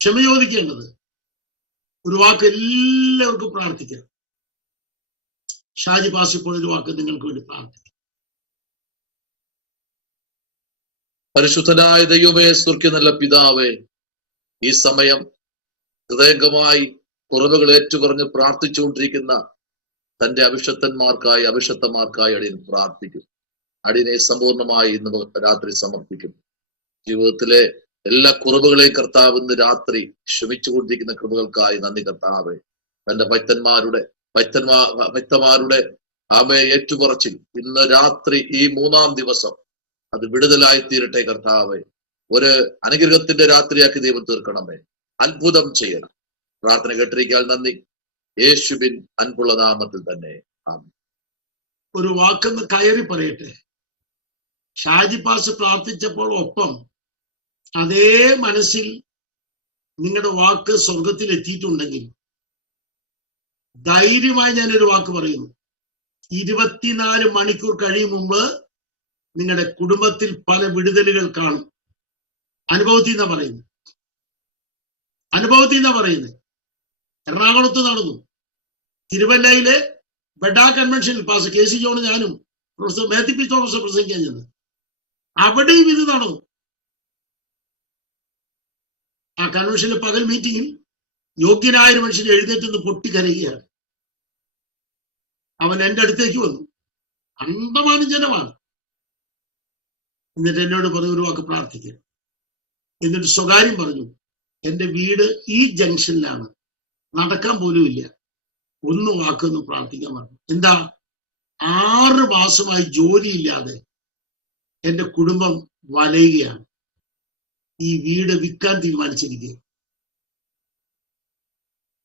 ക്ഷമ ചോദിക്കേണ്ടത്. ഒരു വാക്ക് എല്ലാവർക്കും പ്രാർത്ഥിക്കാം. ഷാജി പാസ് ഇപ്പോൾ ഒരു വാക്ക് നിങ്ങൾക്ക് വേണ്ടി പ്രാർത്ഥിക്കാം. പരിശുദ്ധനായ ദൈവമേ, സ്വർഗ്ഗ നല്ല പിതാവേ, ഈ സമയം ഹൃദയംഗമായി കുറവുകൾ ഏറ്റുപറഞ്ഞ് പ്രാർത്ഥിച്ചുകൊണ്ടിരിക്കുന്ന തന്റെ അഭിഷക്തന്മാർക്കായി അടിയൻ പ്രാർത്ഥിക്കും. അടിയനെ സമ്പൂർണമായി ഇന്ന് രാത്രി സമർപ്പിക്കും. ജീവിതത്തിലെ എല്ലാ കുറവുകളെയും കർത്താവ് ഇന്ന് രാത്രി ക്ഷമിച്ചുകൊണ്ടിരിക്കുന്ന കൃപകൾക്കായി നന്ദി കർത്താവേ. തന്റെ ഭക്തന്മാരുടെ ആമയെ ഏറ്റുപറച്ചിൽ ഇന്ന് രാത്രി ഈ 3-ാം ദിവസം അത് വിടുതലായി തീരട്ടെ കർത്താവേ. ഒരു അനുഗ്രഹത്തിന്റെ രാത്രിയാക്കി ദൈവം തീർക്കണമേ. അത്ഭുതം ചെയ്യണം. പ്രാർത്ഥന കേട്ടിരിക്കാൻ നന്ദി. യേശുവിൻ അൻപുള്ള നാമത്തിൽ തന്നെ ആമേൻ. ഒരു വാക്കൊന്ന് കയറി പറയട്ടെ. ഷാജി പാസ് പ്രാർത്ഥിച്ചപ്പോൾ ഒപ്പം അതേ മനസ്സിൽ നിങ്ങളുടെ വാക്ക് സ്വർഗത്തിൽ എത്തിയിട്ടുണ്ടെങ്കിൽ ധൈര്യമായി ഞാനൊരു വാക്ക് പറയുന്നു. 24 മണിക്കൂർ കഴിയും മുമ്പ് നിങ്ങളുടെ കുടുംബത്തിൽ പല വിടുതലുകൾ കാണും. അനുഭവത്തിൽ നിന്നാ പറയുന്നത്. എറണാകുളത്ത് നടന്നു. തിരുവല്ലയിലെ ബെഡാ കൺവെൻഷനിൽ പാസ് KC ജോൺ ഞാനും പ്രൊഫസർ മാത്യു പി തോമസ് പ്രസംഗിക്കാൻ ചെന്ന് അവിടെയും ഇത് നടന്നു. ആ കൺവെൻഷനിലെ പകൽ മീറ്റിംഗിൽ യോഗ്യനായ ഒരു മനുഷ്യൻ എഴുന്നേറ്റ് പൊട്ടിക്കരയുകയാണ്. അവൻ എന്റെ അടുത്തേക്ക് വന്നു. അന്തമാനം ജനമാണ്. എന്നിട്ട് എന്നോട് പറഞ്ഞു ഒരു വാക്ക് പ്രാർത്ഥിക്കുക. എന്നിട്ട് സ്വകാര്യം പറഞ്ഞു, എന്റെ വീട് ഈ ജംഗ്ഷനിലാണ്, നടക്കാൻ പോലും ഇല്ല, ഒന്ന് വാക്കൊന്ന് പ്രാർത്ഥിക്കാൻ പറഞ്ഞു. എന്താ? 6 മാസമായി ജോലിയില്ലാതെ എന്റെ കുടുംബം വലയുകയാണ്. ഈ വീട് വിൽക്കാൻ തീരുമാനിച്ചിരിക്കുക.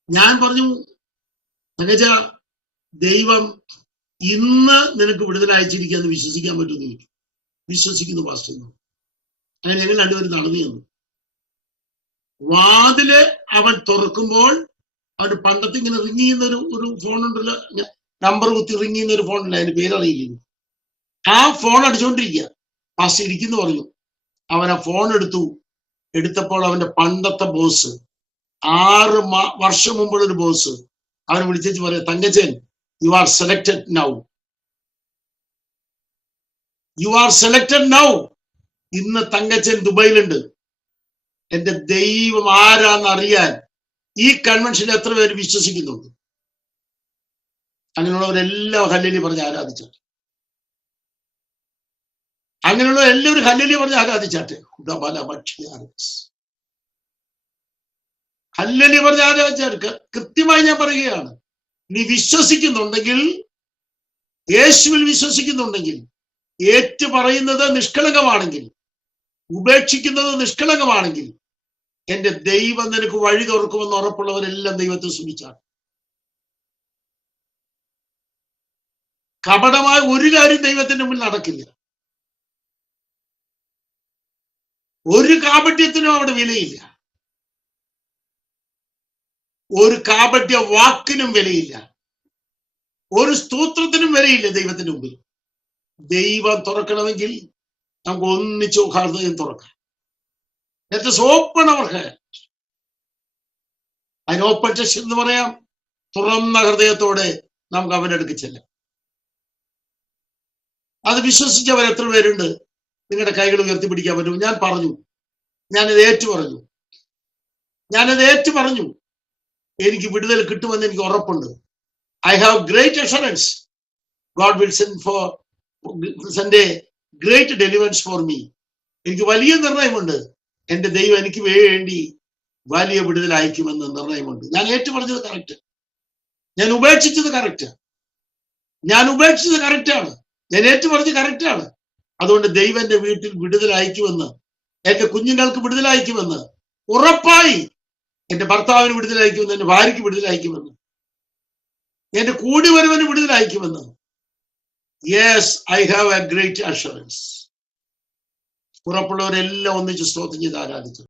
ഞാൻ പറഞ്ഞു, തങ്കച്ച, ദൈവം ഇന്ന് നിനക്ക് വിടുതൽ അയച്ചിരിക്കാന്ന് വിശ്വസിക്കാൻ പറ്റുമെന്ന് ചോദിച്ചു. വിശ്വസിക്കുന്നു പാസ്റ്റർ എന്ന്. അങ്ങനെ ഞങ്ങൾ രണ്ടുപേരും നടന്നു ചെന്നു. വാതില് അവൻ തുറക്കുമ്പോൾ അവന് പണ്ടത്തെ ഇങ്ങനെ റിങ് ചെയ്യുന്ന ഒരു ഫോൺ ഉണ്ടല്ലോ, നമ്പർ കുത്തി റിങ് ചെയ്യുന്ന ഒരു ഫോൺ ഉണ്ട്, അതിന് പേരറിയില്ല. ആ ഫോൺ അടിച്ചുകൊണ്ടിരിക്കുക. പാസ്റ്റർ ഇരിക്കുന്നു പറഞ്ഞു. അവൻ ആ ഫോൺ എടുത്തപ്പോൾ അവന്റെ പണ്ടത്തെ ബോസ്, 6 വർഷം മുമ്പുള്ള ഒരു ബോസ് അവനെ വിളിച്ചു പറയാ, Thankachan, you are selected now, you are selected now. ഇന്ന് തങ്കച്ചൻ ദുബൈയിലുണ്ട്. എന്റെ ദൈവം ആരാന്ന് അറിയാൻ ഈ കൺവെൻഷനിൽ എത്ര പേര് വിശ്വസിക്കുന്നുണ്ട്? അങ്ങനെയുള്ളവരെല്ലാം ഹല്ലേലൂയ പറഞ്ഞ് ആരാധിച്ചാട്ടെ. അങ്ങനെയുള്ള എല്ലാവരും ഹല്ലേലൂയ പറഞ്ഞ് ആരാധിച്ചാട്ടെ. ഹല്ലേലൂയ പറഞ്ഞ് ആരാധിച്ചാട്ടെ. കൃത്യമായി ഞാൻ പറയുകയാണ്, നീ വിശ്വസിക്കുന്നുണ്ടെങ്കിൽ, യേശുവിൽ വിശ്വസിക്കുന്നുണ്ടെങ്കിൽ, ഏറ്റു പറയുന്നത് നിഷ്കളങ്കമാണെങ്കിൽ, ഉപേക്ഷിക്കുന്നത് നിഷ്കളങ്കമാണെങ്കിൽ, എന്റെ ദൈവം നിനക്ക് വഴി തുറക്കുമെന്ന് ഉറപ്പുള്ളവരെല്ലാം ദൈവത്തെ ശ്രമിച്ചാണ്. കപടമായ ഒരു കാര്യം ദൈവത്തിന്റെ മുമ്പിൽ നടക്കില്ല. ഒരു കാപട്യത്തിനും അവിടെ വിലയില്ല. ഒരു കാപട്യ വാക്കിനും വിലയില്ല. ഒരു സ്തോത്രത്തിനും വിലയില്ല ദൈവത്തിന്റെ മുമ്പിൽ. ദൈവം തുറക്കണമെങ്കിൽ നമുക്ക് ഒന്നിച്ച് ഹൃദയം തുറക്കാം. ഓപ്പൺ അവർക്ക് അതിന് ഓപ്പൺ ചെസ്റ്റ് എന്ന് പറയാം. തുറന്ന ഹൃദയത്തോടെ നമുക്ക് അവന്റെ അടുക്ക് ചെല്ലാം. അത് വിശ്വസിച്ചവർ എത്ര പേരുണ്ട്? നിങ്ങളുടെ കൈകൾ ഉയർത്തിപ്പിടിക്കാൻ പറ്റും. ഞാൻ പറഞ്ഞു, ഞാനത് ഏറ്റു പറഞ്ഞു. എനിക്ക് വിടുതൽ കിട്ടുമെന്ന് എനിക്ക് ഉറപ്പുണ്ട്. I have great assurance. God will send A great deliverance for me. എനിക്ക് വലിയ നിർണയമുണ്ട്. എന്റെ ദൈവം എനിക്ക് വേണ്ടി വലിയ വിടുതൽ അയക്കുമെന്ന് നിർണയമുണ്ട്. ഞാൻ ഏറ്റു പറഞ്ഞത് കറക്റ്റ്. ഞാൻ ഉപേക്ഷിച്ചത് കറക്റ്റ്. ഞാൻ ഏറ്റു പറഞ്ഞത് കറക്റ്റാണ്. അതുകൊണ്ട് ദൈവം എന്റെ വീട്ടിൽ വിടുതൽ അയക്കുമെന്ന്, എന്റെ കുഞ്ഞുങ്ങൾക്ക് വിടുതൽ അയക്കുമെന്ന് ഉറപ്പായി. എന്റെ ഭർത്താവിന് വിടുതൽ അയക്കുമെന്ന്, എന്റെ ഭാര്യയ്ക്ക് വിടുതൽ അയക്കുമെന്ന്, എന്റെ കൂടി വരുവന് വിടുതൽ അയക്കുമെന്ന്. Yes, I have a great assurance. ഉറപ്പുള്ളവരെല്ലാം ഒന്നിച്ച് സ്തോത്രം ചെയ്ത് ആരാധിച്ചു.